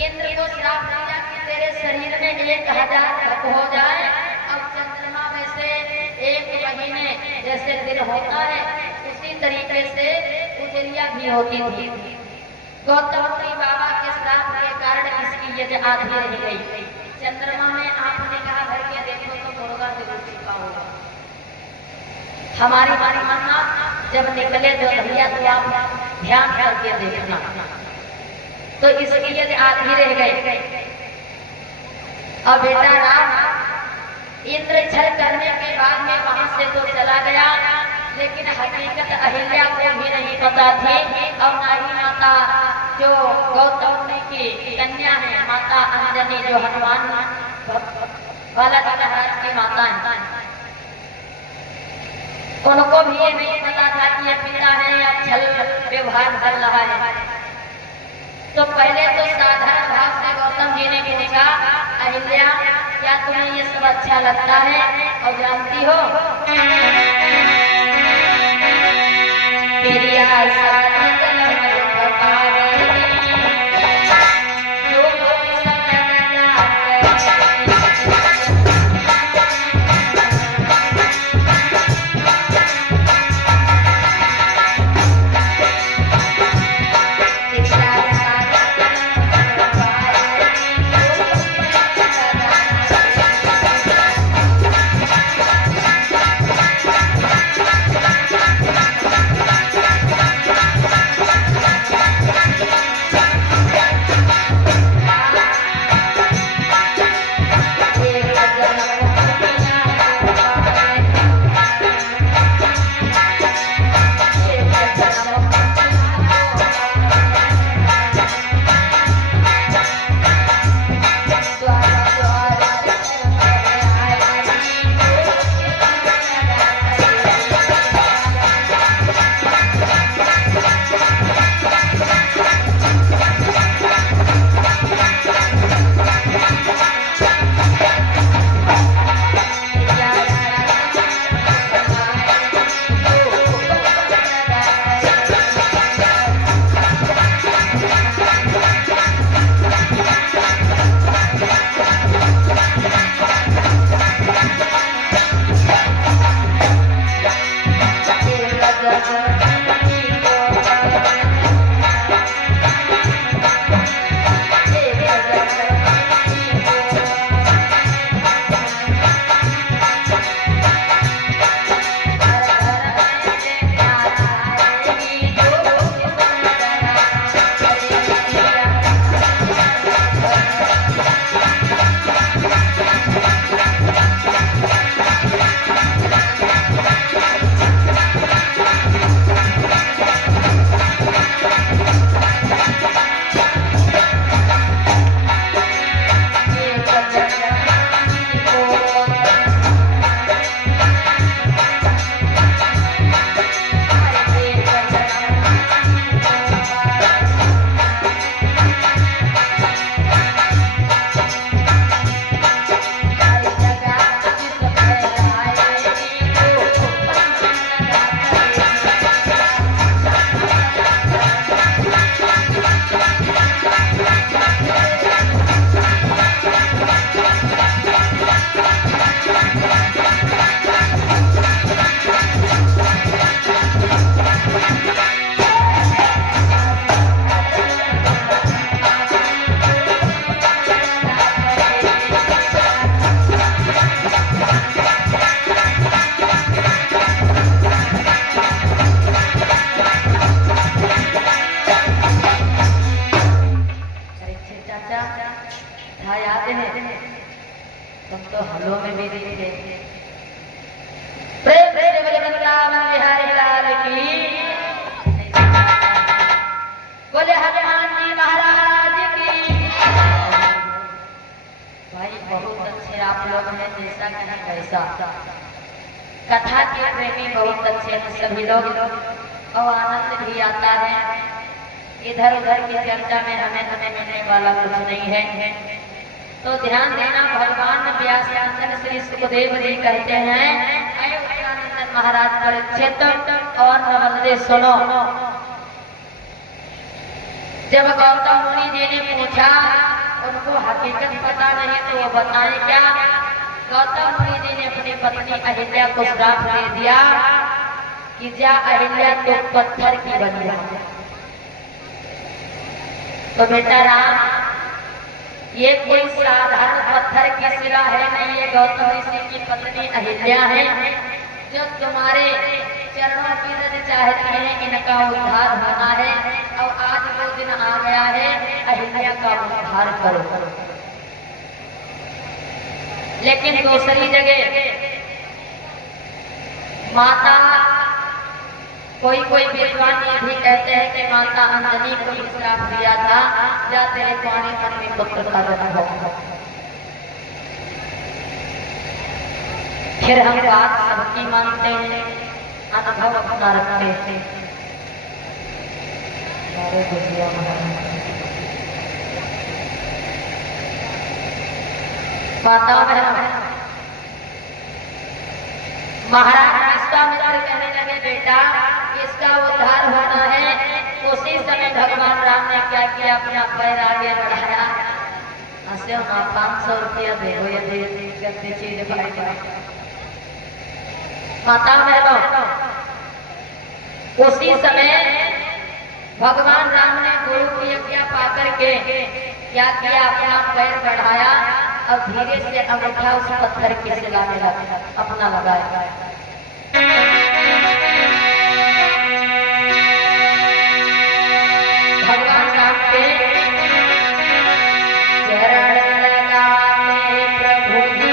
इंद्र को श्राप दिया कि तेरे शरीर में 1000 भक हो जाए। अब चंद्रमा में से 1 महीने जैसे दिन होता है, उसी तरीके से उजरिया भी होती थी। गौतम मुनि बाबा के श्राप के कारण इसकी यज्ञ आधी रह गई। चंद्रमा में आपने कहा भर के देखो तो मुर्गा जरूर छिपा होगा। हमारी मानना जब निकले तो भैया तो आप ध्यान करके देखना, तो इसकी यदि आधी रह गई। अब बेटा राम इंद्र छल करने के बाद में वहां से तो चला गया, लेकिन हकीकत अहिल्या को भी नहीं पता थी और ना ही माता जो गौतम मुनि की कन्या है, माता अंजनी जो हनुमान बाला जी महाराज की माता है, उनको भी ये नहीं पता था कि ये पिता है या छल व्यवहार कर रहा है। तो पहले तो साधारण भाव से गौतम जी ने पूछा, अहिल्या क्या तुम्हें ये सब अच्छा लगता है? और जानती हो तेरी आशा तुम तो हलो में भी नहीं थे। प्रेम से बोले वृंदावन बिहारी लाल की, बोले हनुमान जी महाराज की। भाई बहुत अच्छे आप लोग हैं, जैसा कहीं कैसा। कथा के प्रेमी बहुत अच्छे हैं सभी लोग, और आनंद भी आता है। इधर उधर की चर्चा में हमें मिलने वाला कुछ नहीं है। तो ध्यान देना, भगवान व्यास नंदन श्री सुखदेव जी कहते हैं, महाराज परीक्षित और नवल सुनो। जब गौतम मुनि जी ने पूछा, उनको हकीकत पता नहीं तो वो बताएं क्या। गौतम मुनि जी ने अपनी पत्नी अहिल्या को श्राप दे दिया कि जा अहिल्या तो पत्थर की बनी है। तो बेटा राम, ये कोई साधारण पत्थर की शिला है नहीं, ये गौतम ऋषि की पत्नी अहिल्या है, जो तुम्हारे चरणों की रज चाहती है। इनका उद्धार होना है, और आज वो दिन आ गया है, अहिल्या का उद्धार करो। लेकिन दूसरी जगह माता, कोई विद्वान ये भी कहते हैं कि माता अंजनी को श्राप दिया था, जा तेरे पानी पर में पुत्र का जन्म हो। फिर हम बात सबकी मानते हैं, अनुभव अपना रखते हैं। माता महाराज विश्वामित्र कहने लगे, बेटा इसका उद्धार होना है। उसी समय भगवान राम ने क्या किया, अपना पैर आगे बढ़ाया। 500 रुपया दे दो, ये दे चीज भाई। माता बहनों, उसी समय भगवान राम ने गुरु की आज्ञा पाकर के क्या किया, अपना पैर बढ़ाया और धीरे से अंगूठा उस पत्थर के शिला में अपना लगाया। भगवान राम के चरण लगाए प्रभु जी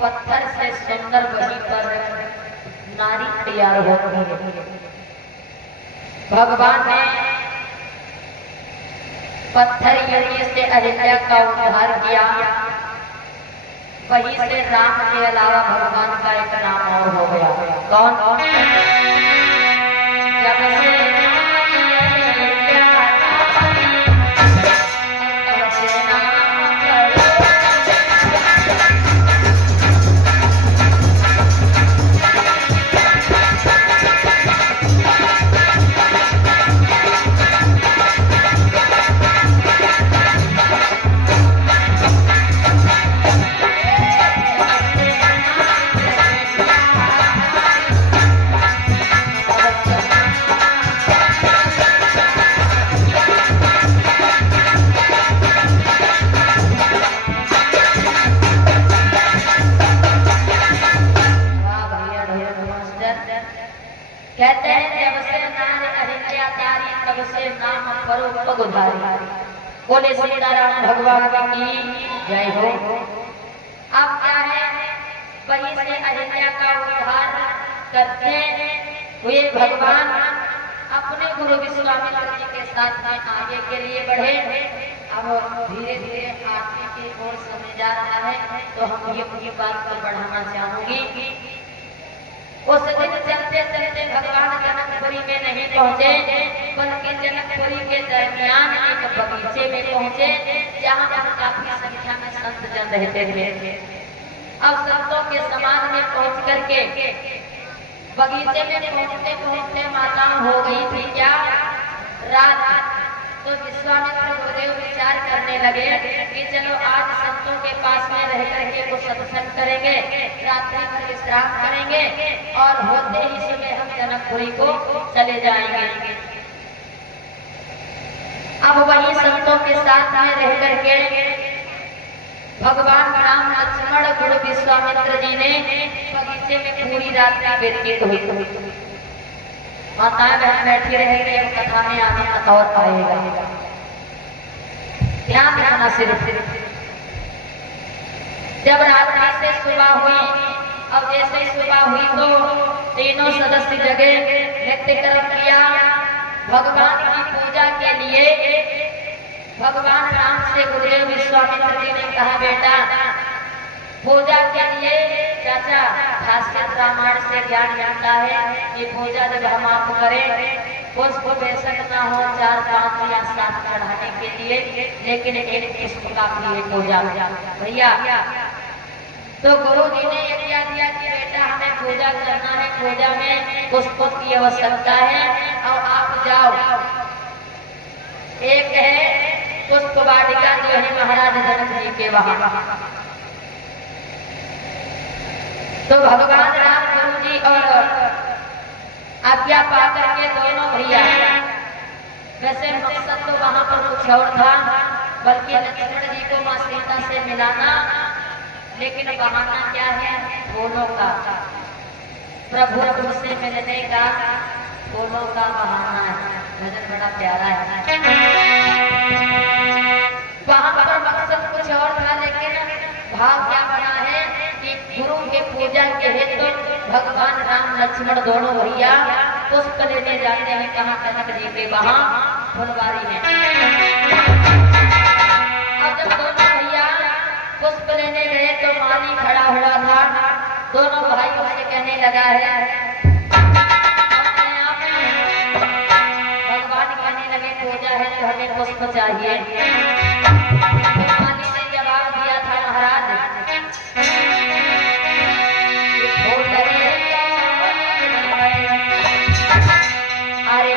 पत्थर से सुंदर वहीं पर नारी तैयार होती है। भगवान ने पत्थर यज्ञ से अहिल्या का उद्धार किया। वहीं से राम के अलावा भगवान का एक नाम और हो गया। कौन? जब से कहते हैं जब से नारी अहिल्या तारी तब से नाम परो पगुधारी। बोले सीताराम भगवान की जय हो। अब क्या है, वहीं से अहिल्या का उद्धार करते हुए भगवान अपने गुरु विश्वामित्र जी के साथ में आगे के लिए बढ़े। अब धीरे धीरे आगे की ओर समय जा रहा है, तो हम ये बात को बढ़ाना चाहूंगी। उस दिन चलते चलते भगवान जनकपुरी में नहीं पहुंचे, बल्कि जनकपुरी के दरमियान एक बगीचे में पहुंचे, जहां पर काफी संख्या में संत जन रहते थे। अब संतों के समाज में पहुंच करके बगीचे में पहुंचते पहुंचते माता हो गई थी क्या रात। तो विश्वामित्र गुरुदेव विचार करने लगे कि चलो आज संतों के पास में रह करके कुछ सत्संग करेंगे, रात्रि में विश्राम करेंगे और होते ही सुबह हम जनकपुरी को चले जाएंगे। अब वही संतों के साथ में रह करके भगवान राम लक्ष्मण गुरु विश्वामित्र जी ने बगीचे में पूरी रात्रि व्यतीत हुई। माताएं बहन बैठी रहेंगे, कथा में आनंद और आएगा। ध्यान रखना सिर्फ जब रात्रि से सुबह हुई, अब जैसे ही सुबह हुई तो तीनों सदस्य जगे, नृत्य कर्म किया। भगवान की पूजा के लिए भगवान राम से गुरुदेव विश्वामित्र जी ने कहा, बेटा पूजा के लिए चाचा भास्कर रामायण से ज्ञान मिलता है, ये पूजा जब हम आप करें उसको बेशक ना हो 4, 5 या 7 चढ़ाने के लिए, लेकिन एक पुष्प काफी है पूजा भैया। तो गुरु जी ने ये क्या दिया कि बेटा हमें पूजा करना है, पूजा में पुष्पों की आवश्यकता है और आप जाओ। एक है पुष्प वाटिका जो है महाराज जनक जी के वहां। तो भगवान राम गुरु जी और आज्ञा पाकर के दोनों भैया, वैसे मकसद तो वहां पर कुछ और था, बल्कि लक्ष्मण जी को मां सीता से मिलाना, लेकिन बहाना क्या है फूलों का, प्रभु से मिलने का फूलों का बहाना है। भजन बड़ा प्यारा है। वहां पर मकसद कुछ और था, लेकिन भाव क्या बना है कि गुरु के पूजा के हेतु भगवान राम लक्ष्मण दोनों भैया पुष्प लेने जाते हैं। कहाँ जनक जी के वहां फुलवारी में। अब जब दोनों भैया पुष्प लेने गए तो माली खड़ा हुआ था, दोनों भाइयों से कहने लगा है, भगवान कहने लगे पूजा है तो हमें पुष्प चाहिए। माली ने जवाब दिया था, महाराज अरे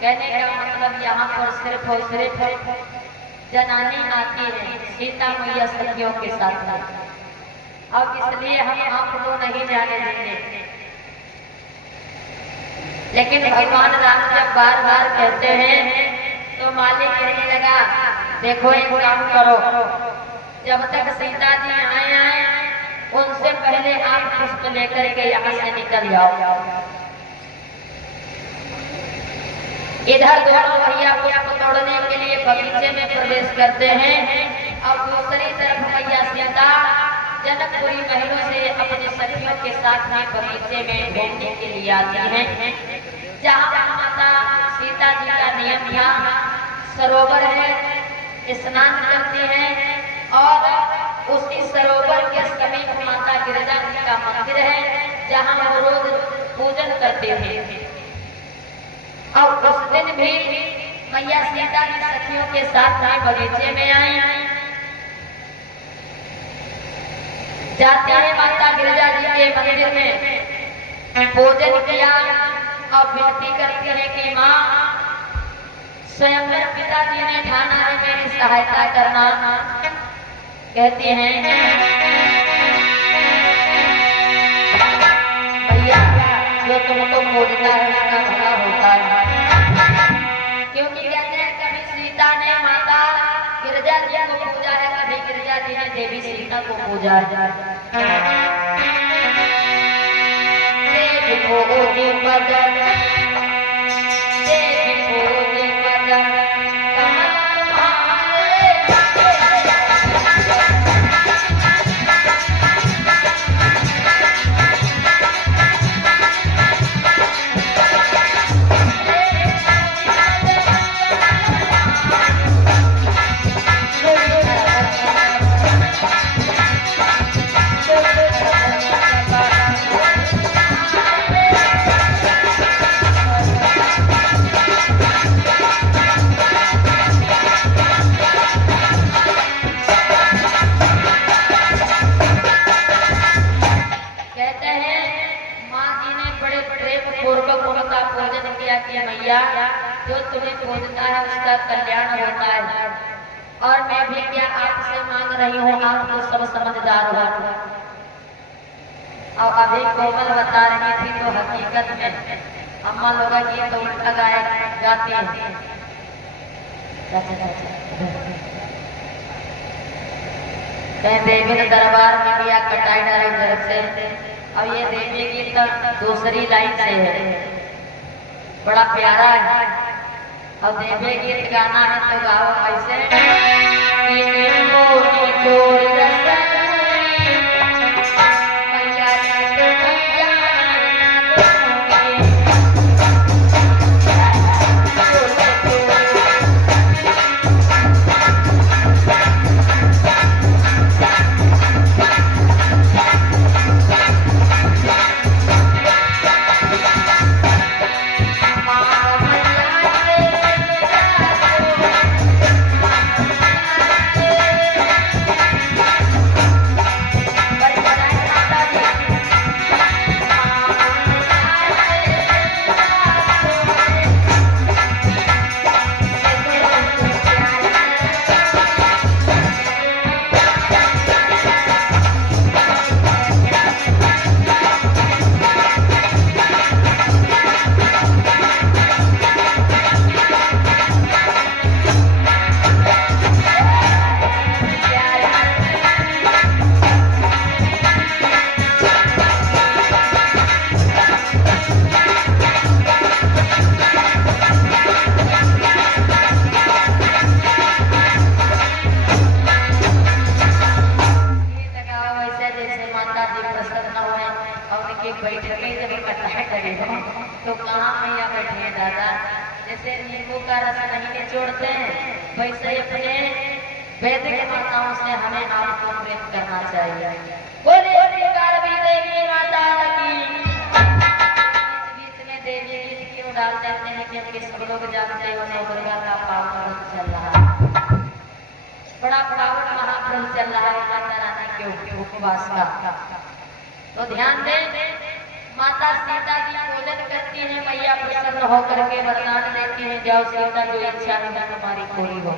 कहने का मतलब यहाँ पर सिर्फ और सिर्फ जनानी आती है सीता मैया सखियों के साथ में, अब इसलिए हम आपको नहीं जाने देंगे। लेकिन भगवान राम जब बार बार कहते हैं तो मालिक कहने लगा देखो एक काम करो, जब तक सीता जी आए उनसे पहले आप पुष्प लेकर के यहाँ से निकल जाओ। इधर दोनों भैया पुष्प तोड़ने के लिए बगीचे में प्रवेश करते हैं और दूसरी तरफ मैया सीता जनकपुरी महलों से अपने सखियों के साथ में बगीचे में घूमने के लिए आती हैं। जहाँ माता सीता जी का नियम था, सरोवर है, स्नान करती हैं और उसी सरोवर के समीप माता गिरिजा जी का मंदिर है जहाँ वो रोज पूजन करते हैं। और उस दिन भी मैया सीता जी सखियों के साथ में बगीचे में आई, जाते हैं माता गिरिजा जी के मंदिर में पूजन किया और विनती करती है कि माँ स्वयंवर पिताजी ने ठाना है मेरी सहायता करना। कहते हैं भैया जो तुमको पूजता है उसका भला होता है, क्योंकि कहते हैं कभी सीता ने माता गिरिजा जी को पूजा है, कभी गिरिजा जी ने देवी सीता को पूजा है। देवी भोगी बदन, देवी भोगी बदन कमल मैया जो तुम्हें पूजता है उसका कल्याण होता है। और मैं भी क्या आपसे मांग रही हूँ, आप तो सब समझदार हो। और अभी कोमल बता रही थी तो हकीकत में अम्मा लोग ये तो उल्टा गाती हैं। देवी दरबार में भी कटाई डाली तरफ से, और ये देवी गीत दूसरी लाइन से है, बड़ा प्यारा है। और देवी गीत गाना है तो गाओ ऐसे तो कहाँ मैया बैठे हैं दादा, जैसे नींबू का रस नहीं निचोड़ते हैं वैसे अपने वैदिक माताओं से हमें आपको प्रेम करना चाहिए। बोले देवी माता की। बीच में देवी गीत क्यों डाल देते हैं, क्योंकि सब लोग जानते हो दुर्गा का पावन चल रहा है, बड़ा पावन महापर्व चल रहा है माता रानी के उपवास का। तो ध्यान दें, माता सीता जी पूजन करती हैं, मैया प्रसन्न होकर के वरदान देती हैं, जाओ सीता जो इच्छा है तुम्हारी पूरी हो।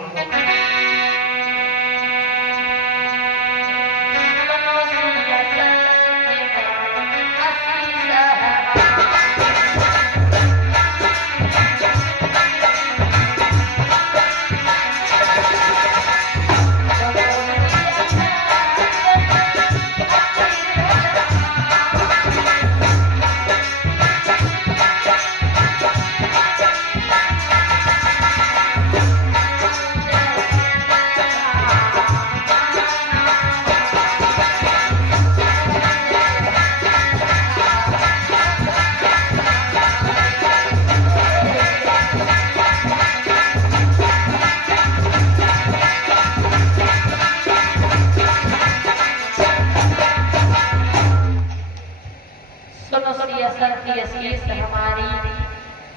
हमारी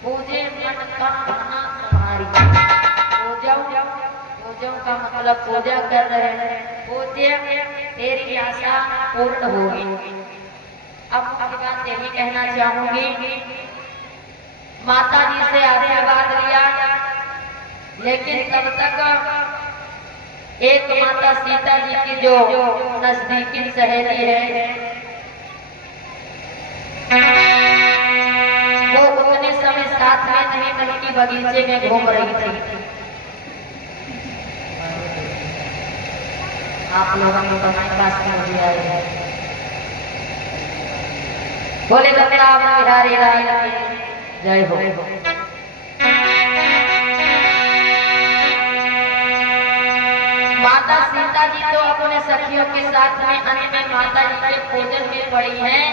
पूजे मन का तुम्हारी पूजो का मतलब पूजा कर रहे हैं, पूज्य तेरी आशा पूर्ण होगी। अब मुख्य बात यही कहना चाहूंगी, माता जी से आशीर्वाद लिया, लेकिन तब तक एक माता सीता जी की जो नजदीकी सहेली है वो उतने समय साथ में नहीं बल्कि बगीचे में घूम रही थी। आप लोगों ने समझ दिया है। बोले गंगा बिहारी लाल जय हो। माता सीता जी तो अपने सखियों के साथ में अंत में माता जी के पूजन में पड़ी हैं,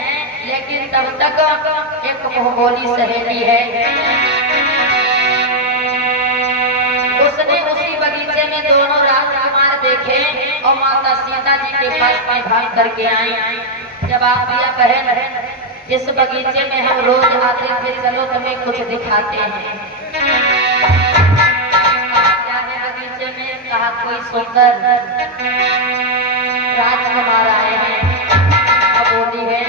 लेकिन तब तक एक मोहबोली सहेली है, उसने उसी बगीचे में दोनों राजकुमार देखे और माता सीता जी के पास में भाग करके आई। जब आप दिया बहन इस बगीचे में हम रोज आते थे, चलो तुम्हें कुछ दिखाते हैं। बगीचे में कहा कोई सुंदर राजकुमार आए हैं, अब बोली है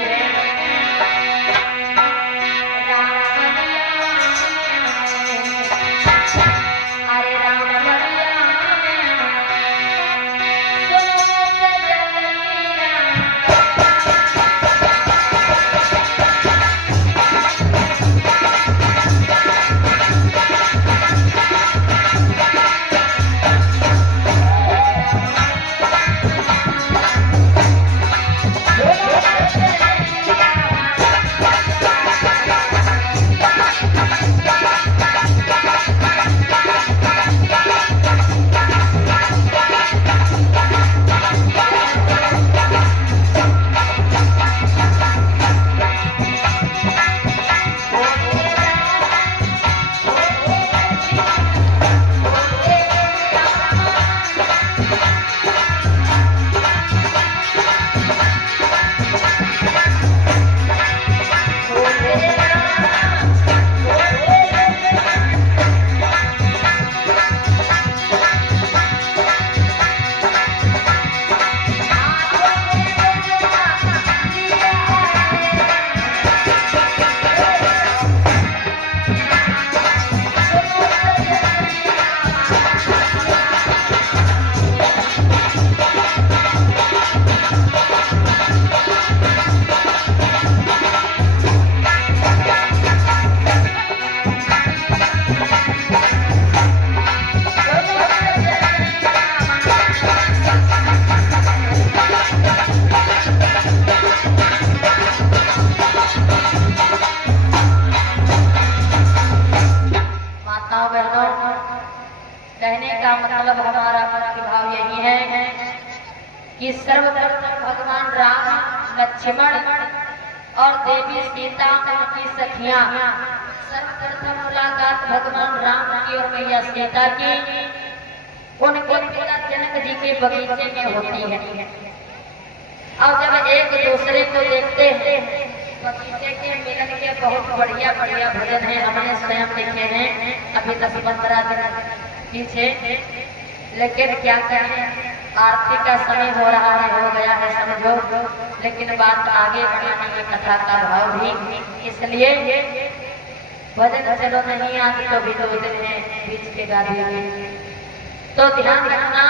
मतलब हमारा भाव यही है कि सर्वप्रथम भगवान राम, लक्ष्मण और देवी सीता उनकी सखियां, सर्वप्रथम मुलाकात भगवान राम की और मैया सीता की उनके पिता जनक जी के बगीचे में होती है। और जब एक दूसरे को देखते हैं, बगीचे के मिलन के बहुत बढ़िया बढ़िया भजन है, हमने स्वयं लिखे हैं अभी 10-15 दिन पीछे, लेकिन क्या कहें आरती का समय हो रहा है, हो गया है समझो, लेकिन बात आगे बढ़ाने में कथा का भाव भी, इसलिए भजन चलो नहीं आती तो भी 2 दिन में बीच के गा दिए। तो ध्यान रखना,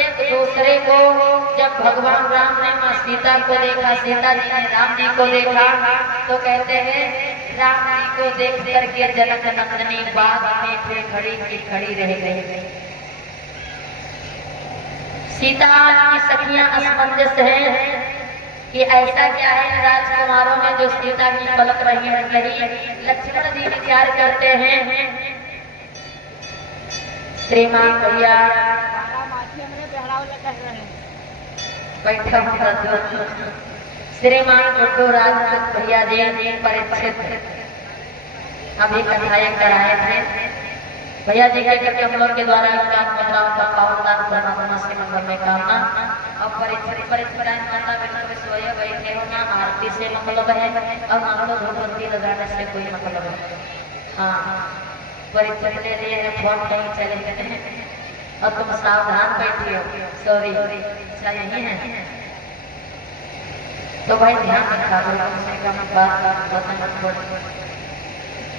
एक दूसरे को जब भगवान राम ने माँ सीता को देखा, सीता जी ने राम जी को देखा, तो कहते हैं राम जी को देख करके जनक नंदनी बाग में फिर खड़ी की खड़ी रह गई। सीता की सखियां असमंजस है कि ऐसा क्या है राजकुमारों में जो सीता की पलक रही नहीं। लक्ष्मण जी विचार करते हैं, श्रीमान भैया श्रीमान गुड्डू राजपूत भैया जी परीक्षित अभी कथाएं कराए थे। भैया जी के कमलों के द्वारा मुद्राओं का पावनदान परमात्मा से मंगल में कामना। और परीक्षित माता बिल्कुल सोए बैठे हो ना, आरती से मतलब है और मंगलो धूपबत्ती लगाने से कोई मतलब है। हाँ, परीक्षित ले लिए हैं, फोन कहीं चले गए हैं और तुम सावधान बैठी हो। सॉरी, ऐसा नहीं है तो भाई ध्यान रखा करो, कम से कम बात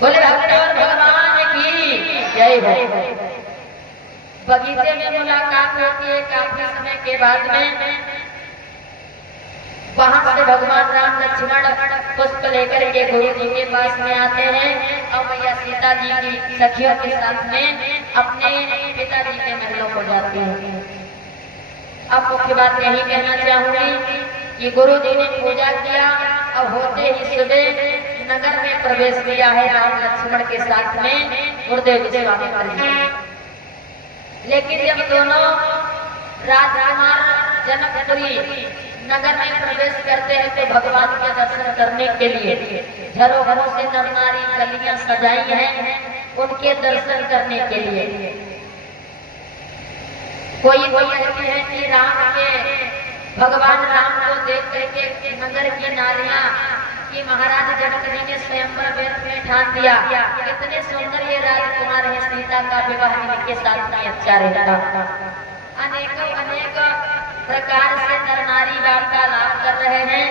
बोले भगवान की जय हो। बगीचे में मुलाकात होती है काफी समय के बाद में। वहां से भगवान राम लक्ष्मण पुष्प लेकर के गुरु जी के पास में आते हैं और मैया सीता जी की सखियों के साथ में अपने पिताजी के महलों को जाती हैं। अब मुख्य बात यही कहना चाहूंगी कि गुरु जी ने पूजा किया और होते ही सुबह नगर में प्रवेश किया है राम लक्ष्मण के साथ में गुरुदेव विश्वामित्र जी। लेकिन जब दोनों राजकुमार जनकपुरी नगर में प्रवेश करते हैं तो भगवान के दर्शन करने के लिए झरोखरों से नर नारी गलियां सजाई हैं उनके दर्शन करने के लिए। कोई कहते हैं कि राम के भगवान राम को देख करके नगर की नारियां कि महाराज जनक जी ने स्वयंवर वेद में ठान दिया कितने सुंदर ये राजकुमार है, सीता का विवाह इनके साथ में अच्छा रहेगा। अनेक प्रकार से नर नारी वार्तालाप कर रहे हैं।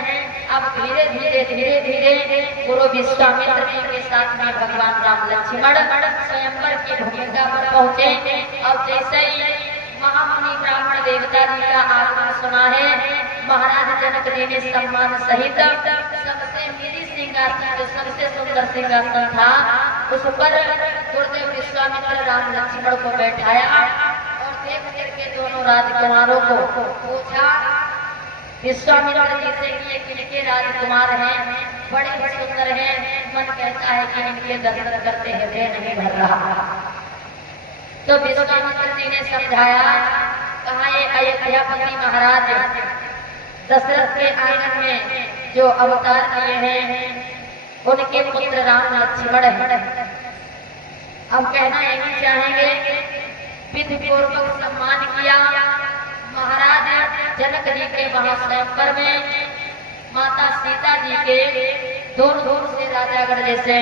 अब धीरे धीरे गुरु विश्वामित्र जी के साथ में भगवान राम लक्ष्मण स्वयंवर की भूमिका पर पहुंचे और जैसे ही महामुनि ब्राह्मण देवता जी का आगमन सुना है, महाराज जनक जी ने सम्मान सहित सबसे मेरी सिंहासन जो सबसे सुंदर सिंहासन था उस पर गुरुदेव विश्वामित्र राम लक्ष्मण को बैठाया और देख करके दोनों राजकुमारों को पूछा विश्वामित्र जी से कि ये किनके राजकुमार हैं, बड़े सुंदर हैं, मन कहता है कि इनके दर्शन करते हृदय नहीं भर रहा। तो विश्वामित्र जी ने समझाया, कहा ये अयोध्यापति महाराज दशरथ के आंगन में जो अवतार किए हैं उनके पुत्र राम लक्ष्मण हैं। अब कहना यही चाहेंगे, विधि पूर्वक सम्मान किया महाराज जनक जी के वहां स्वयंवर में माता सीता जी के दूर से राजागढ़ जैसे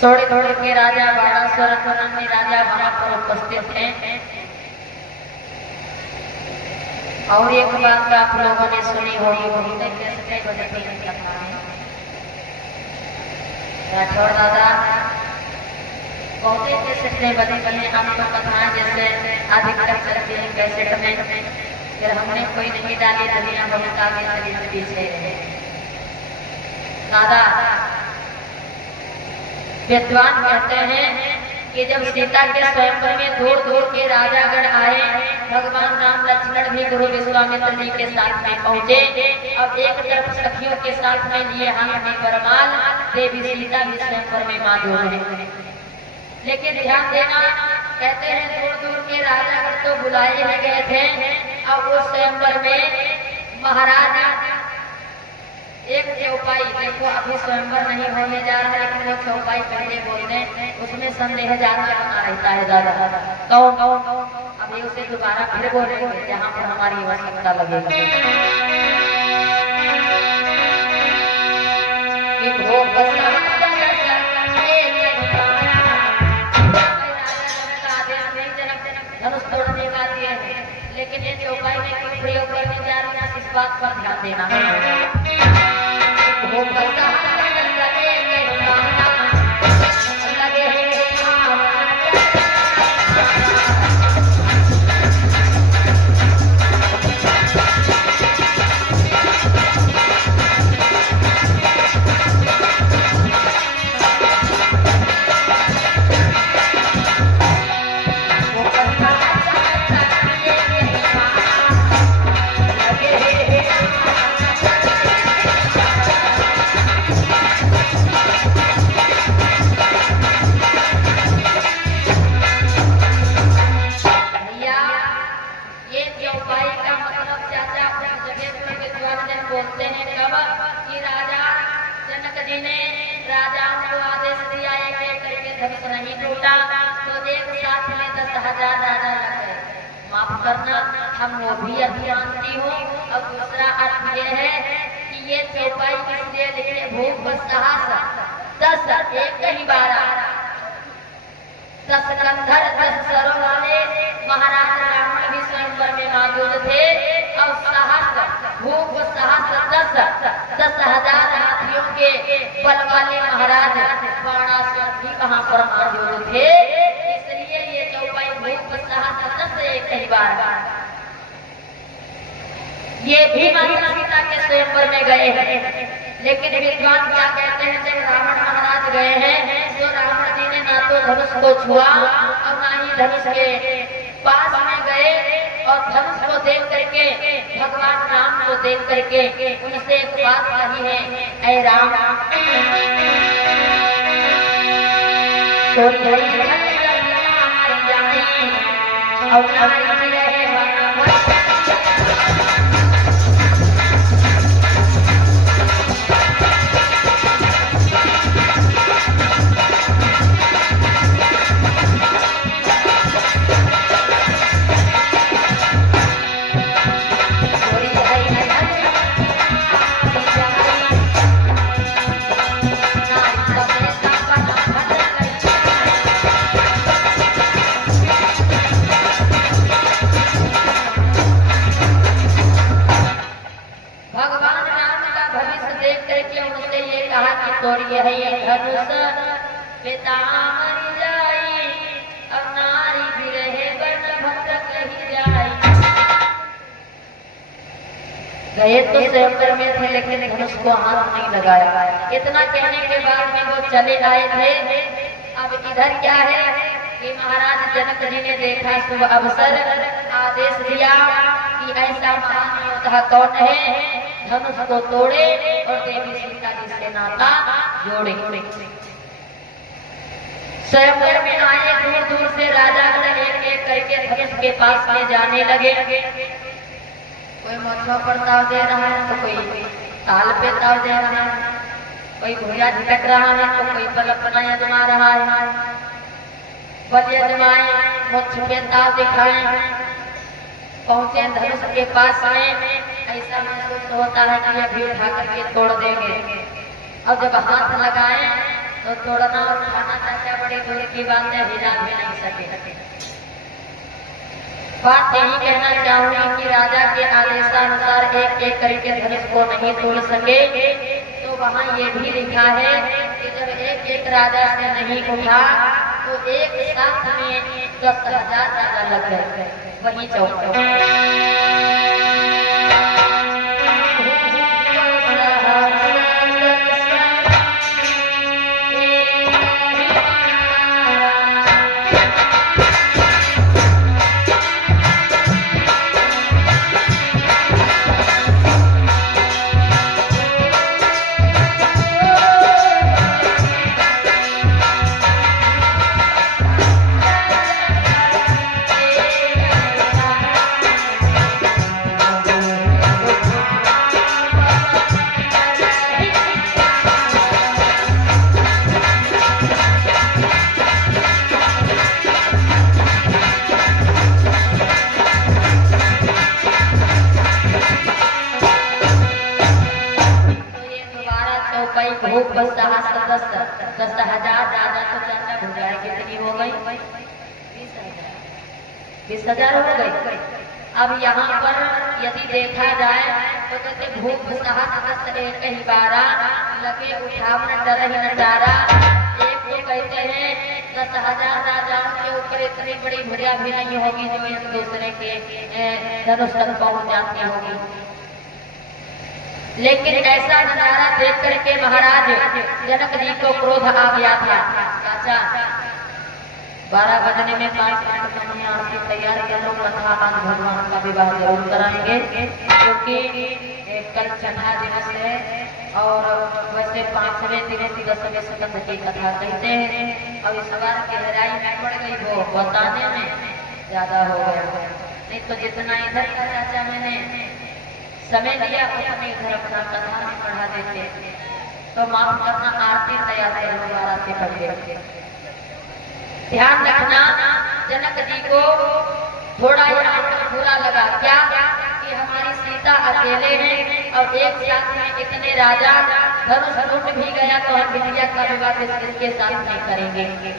थोड़े के राजा बाणासुर अन्य राजा वहां पर उपस्थित हैं। और एक बात आप लोगों ने सुनी होगी, राठौर दादा बहुत से बने हम तो कथाएं जैसे अधिकतर चलती है कैसेट में, फिर हमने कोई नहीं डाली दुनिया बहुत आगे चली पीछे दादा। विद्वान कहते हैं कि जब सीता के स्वयंवर में दूर के राजागण आए, भगवान राम लक्ष्मण भी गुरु विश्वामित्र जी के साथ में पहुंचे। अब एक तरफ सखियों के साथ में लिए हाथ में वरमाल, देवी सीता भी स्वयंवर में मौजूद है। लेकिन ध्यान देना, कहते हैं दूर के राजागण तो बुलाए ही गए थे। अब उस स्वयंवर में महाराज एक चौपाई, देखो अभी स्वयंवर नहीं होने जा रहा है लेकिन वो चौपाई पहले बोलते हैं, उसमें संदेह ज्यादा बना रहता है दादा। कौन अभी उसे दोबारा फिर बोलेंगे जहाँ पर हमारी आवश्यकता लगेगी। धनुष तोड़ने का दिए लेकिन ये चौपाई में क्यों प्रयोग करने जा रही है, इस बात पर ध्यान देना है। भूख बसा लगे बोलते हैं कब कि राजा जनक जी ने राजाओं को आदेश दिया एक करके धनुष नहीं टूटा तो एक साथ में 10,000 राजा लग गए। माफ करना, हम वो भी अभिमानती हूँ। और दूसरा अर्थ ये है कि ये चौपाई किसलिए लिखे, भूख साहस 10 एक ही 12 10 कंधर 10 सरों वाले महाराज रावण भी स्वयंवर में मौजूद थे। और साहस भूख साहस 10,000 हाथियों के बल वाले महाराज बाणासुर भी वहां पर मौजूद थे। इसलिए ये चौपाई भूख साहस 10 एक ही बार। ये भी माता सीता के स्वयंवर में गए हैं, लेकिन विद्वान क्या कहते हैं, जब रावण महाराज गए हैं तो रावण जी ने ना तो धनुष को छुआ और ना ही धनुष के पास में गए। और धनुष को देख करके भगवान राम को देख करके उनसे एक बात कही है, ऐ राम और ये है ये धनुष पिता मर जाई अब नारी भी रहे बन भक्त कही जाई। गए तो स्वयंवर में थे लेकिन धनुष को हाथ नहीं लगाया। इतना कहने के बाद में वो चले आए थे। अब इधर क्या है कि महाराज जनक जी ने देखा शुभ अवसर, आदेश दिया कि ऐसा महान योद्धा कौन है, धनुष को तोड़े और देवी सीता जी से नाता जोड़े। स्वयंवर में आए, दूर दूर से राजा एक एक करके धनुष के पास में जाने लगे। कोई मछुआ पर ताव दे रहा है तो कोई ताल पे ताव दे रहा है, कोई भूया झटक रहा है तो कोई पलपना अजमा रहा है। बल अजमाए, मुझ पे ताव दिखाए, पहुंचे धनुष के पास में। ऐसा महसूस होता है कि अभी उठा करके तोड़ देंगे। और जब हाथ लगाए तो तोड़ना और उठाना चाचा बड़ी दूर की बात है, हिला भी नहीं सके। बात यही कहना चाहूंगी कि राजा के आदेशानुसार एक एक करके धनुष को नहीं तोड़ सके। तो वहाँ ये भी लिखा है कि जब एक एक राजा से नहीं उठा तो एक साथ में 10,000 राजा लग गए। वही चौक भूख 10,000 राजा तो चाचा भुजाएं कितनी हो गई, 20,000 हो गई। अब यहाँ पर यदि देखा जाए तो कहते भूख सहत एक ही बारा लगे उठावन डर ही नजारा। एक तो कहते हैं 10,000 राजाओं के ऊपर इतनी बड़ी भुरिया भी नहीं होगी जो एक दूसरे के धनुष तक पहुंच जाती होगी। लेकिन ऐसा नजारा देख करके महाराज जनक जी को क्रोध आ गया था। चाचा 12 बजने में 5 मिनट समय आपकी तैयार कर लो, कथा आज भगवान का विवाह जरूर कराएंगे क्योंकि कल चढ़ा दिवस है और वैसे 5वें दिवस 10वें स्कंद की कथा कहते हैं। और इस बार गहराई में पड़ गई वो बताने में ज्यादा हो गया, नहीं तो जितना इधर का चाचा मैंने समय दिया उतने इधर अपना कथा में पढ़ा देते। तो माफ करना, आरती तैयार करो, दोबारा से पढ़िए। ध्यान रखना, जनक जी को थोड़ा बुरा लगा क्या कि हमारी सीता अकेले हैं और एक साथ में इतने राजा धनुष लूट भी गया तो हम बिटिया का विवाह किसके साथ नहीं करेंगे।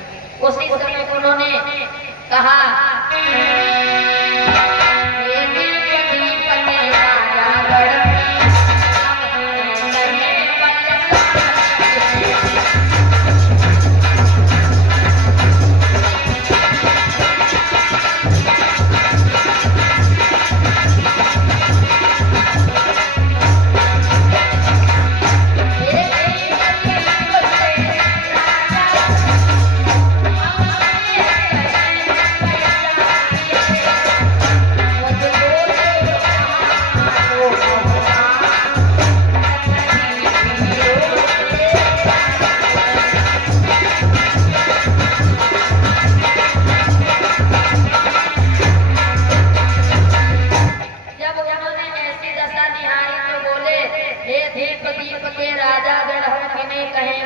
उसी समय उन्होंने कहा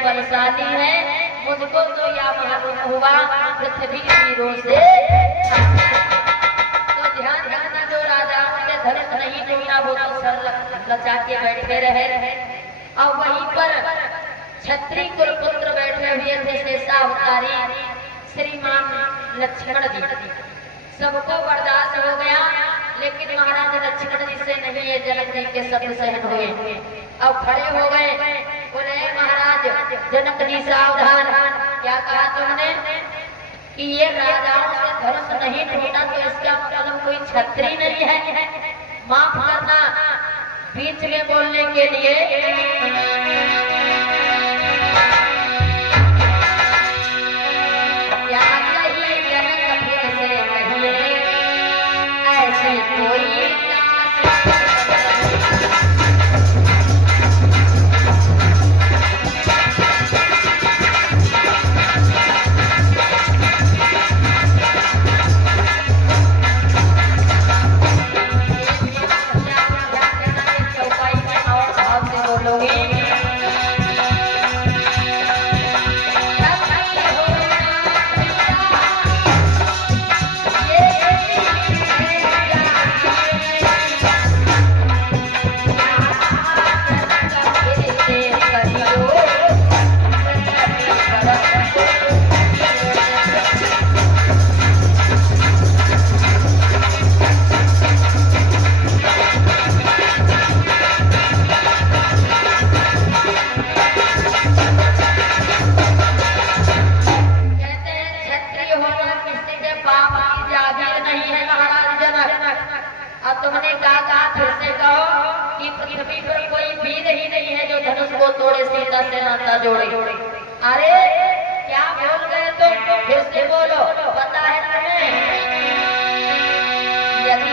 बलशाली है, मुझको तो या मालूम हुआ पृथ्वी वीरों से। तो ध्यान रखना, जो राजाओं के धनुष नहीं टूटा वो तो सर लचा के बैठे रहे और वहीं पर क्षत्रिय कुलपुत्र बैठे हुए थे शेषावतारी श्रीमान लक्ष्मण जी। सबको बर्दाश्त हो गया, लेकिन महाराज लक्ष्मण जी से नहीं ये जनक जी के शब्द सहन हुए और खड़े हो गए। बोले महाराज जनक जी सावधान, क्या कहा तुमने कि ये राजाओं से धनुष नहीं टूटा तो इसका मतलब कोई क्षत्रिय नहीं है। माफ करना बीच में बोलने के लिए। क्या कहिए जनक फिर से कहिए, ऐसे कोई तोड़े सीता से नाता जोड़े। अरे क्या बोल गए तुम, फिर से बोलो, पता है तुम्हें यदि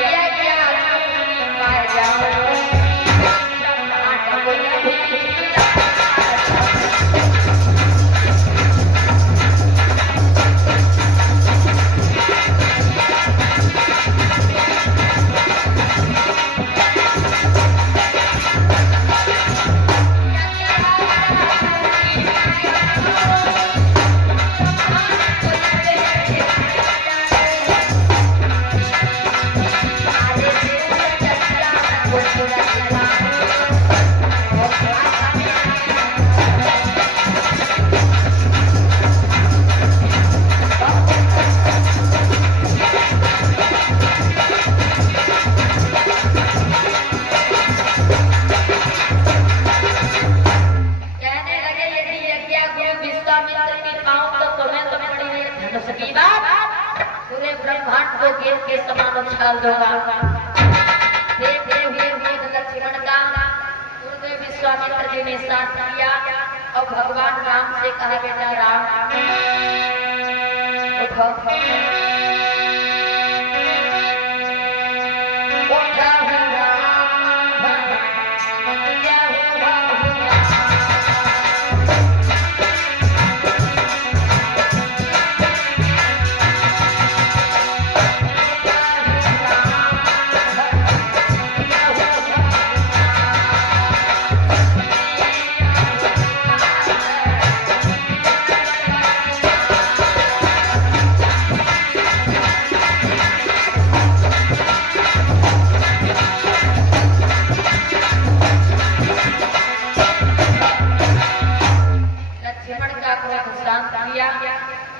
पाए जाओ समान उछाल दूंगा। देखते हुए वेद लक्ष्मण का गुरुदेव विश्वामित्र जी ने साथ किया और भगवान राम से कहा, बेटा राम उठो,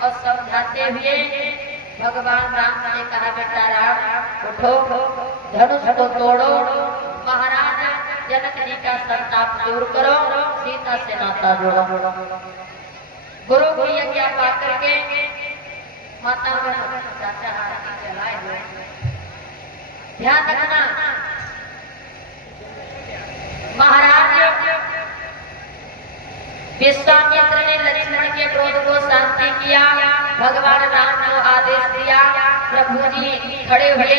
और समझाते हुए भगवान राम ने कहा, बेटा राम उठो, धनुष को तोड़ो, महाराज जनक जी का संताप दूर करो, सीता से नाता जोड़ो। गुरु की आज्ञा पाकर के माता चाचा चलाए हुए। ध्यान रखना महाराज विश्वामित्र ने लक्ष्मण के क्रोध को शांति किया। भगवान राम को आदेश दिया। प्रभु जी खड़े हुए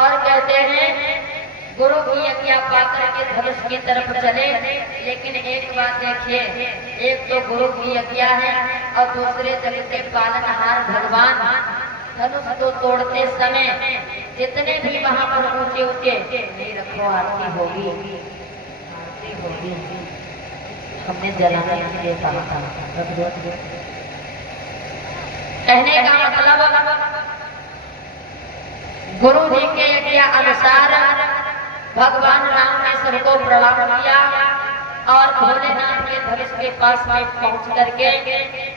और कहते हैं, गुरु की आज्ञा पाकर के धनुष की तरफ चले। लेकिन एक बात देखिए, एक तो गुरु की आज्ञा है और दूसरे जगत के पालनहार भगवान धनुष को तोड़ते समय जितने भी वहां पर ऊंचे ऊंचे नहीं रखो, आरती होगी, आरती होगी, हमने जलाने के लिए कहा था। कहने का मतलब गुरु जी के आज्ञा अनुसार भगवान राम ने सबको प्रणाम किया और भोलेनाथ के धनुष के पास में पहुंच करके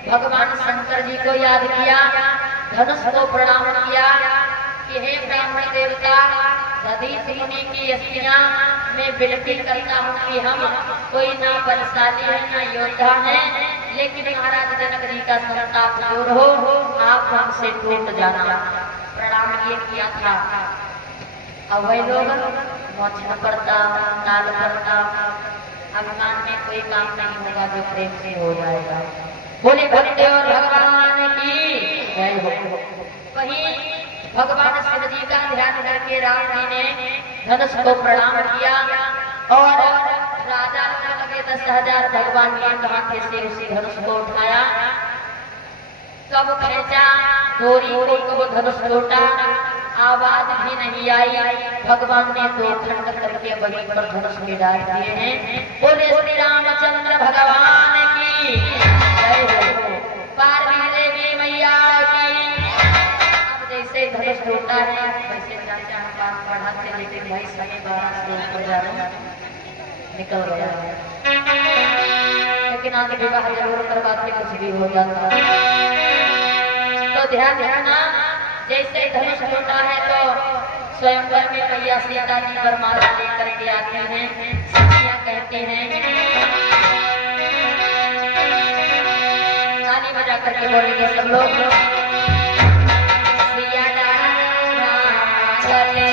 भगवान शंकर जी को याद किया, धनुष को प्रणाम किया कि हे ब्राह्मण देवता, दधीच मुनि की स्त्रियां मैं विनती करता हूँ कि हम कोई ना बलशाली है ना योद्धा है, लेकिन महाराज जनक जी का संताप दूर हो, आप हमसे टूट जाना। प्रणाम ये किया था। अब वही लोग मोचन पड़ता, नाल पड़ता, अभिमान में कोई काम नहीं होगा जो प्रेम से हो जाएगा। बोले भक्ति और भगवान की जय हो। वहीं भगवान शिव जी का ध्यान करके राम जी ने धनुष को प्रणाम किया और राजा लगे 10,000 भगवान के हाथ से उसी धनुष को उठाया, कब खींचा डोरी को, कब धनुष टूटा, आवाज भी नहीं आई। भगवान ने दो खंड करके वहीं पर धनुष में डाल दिए हैं। बोले श्री रामचंद्र भगवान की जय हो। पार्वती देवी मैया की। अब जैसे धनुष टूटा है वैसे चाचा हम बात बढ़ाते, लेकिन भाई सही 12 से ऊपर जा रहे निकल गया है, लेकिन आगे विवाह जरूर करवाते कुछ भी हो जाता है। तो ध्यान रखना, जैसे धनुष टूटा है तो स्वयंवर में मैया सीता जी वरमाला लेकर के आते हैं। सखियां कहते हैं, ताली बजा करके बोलेंगे सब लोग, सिया चले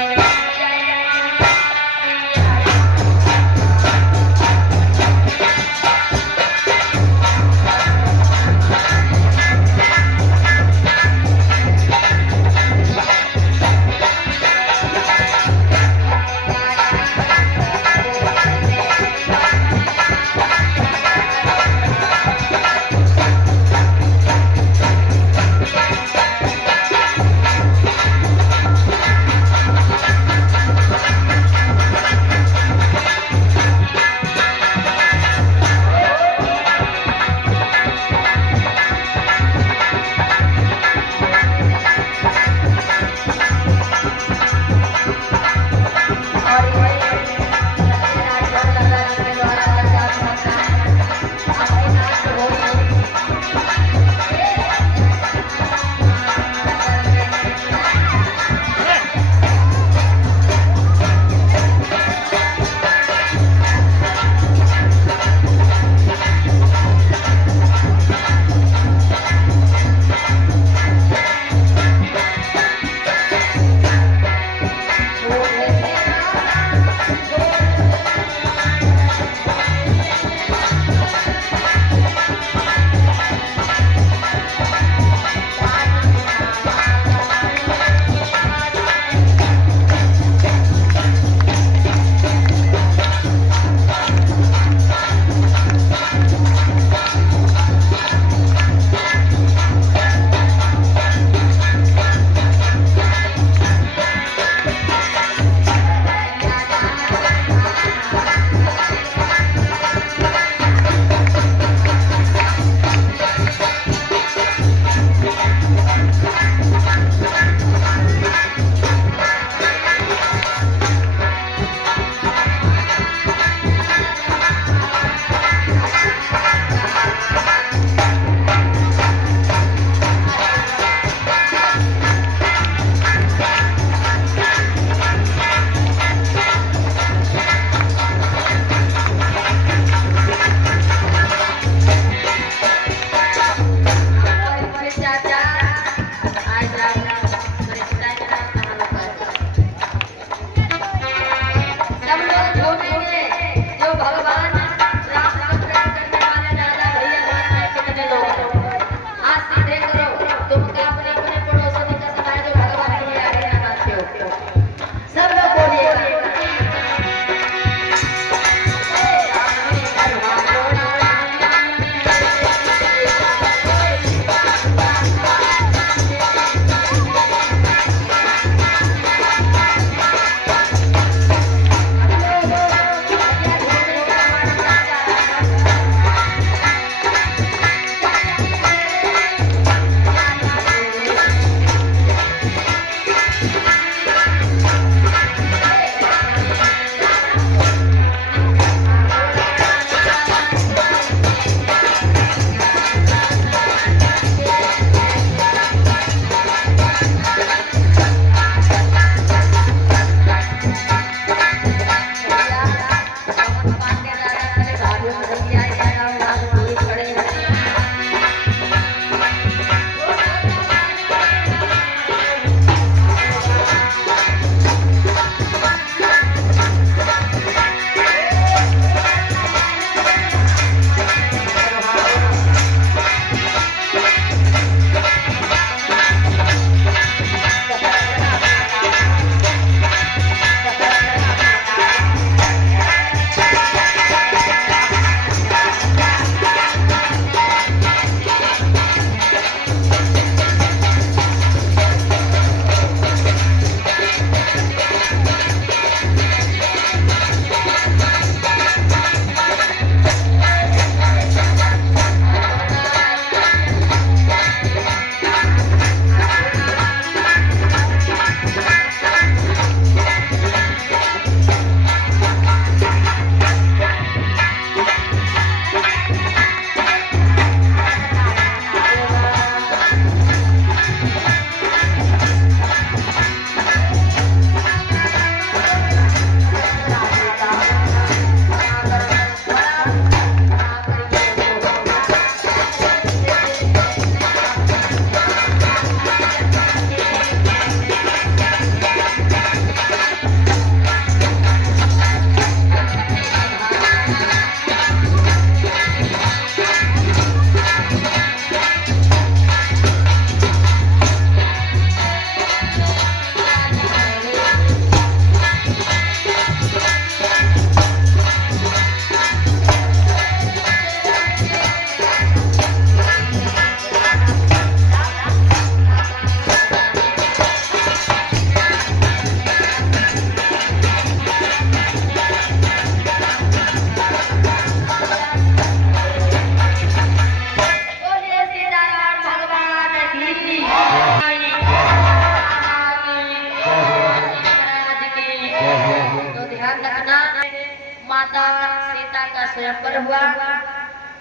माता सीता का स्वयंवर हुआ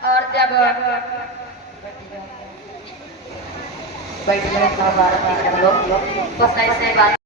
और जब बैठ गए तो कैसे बात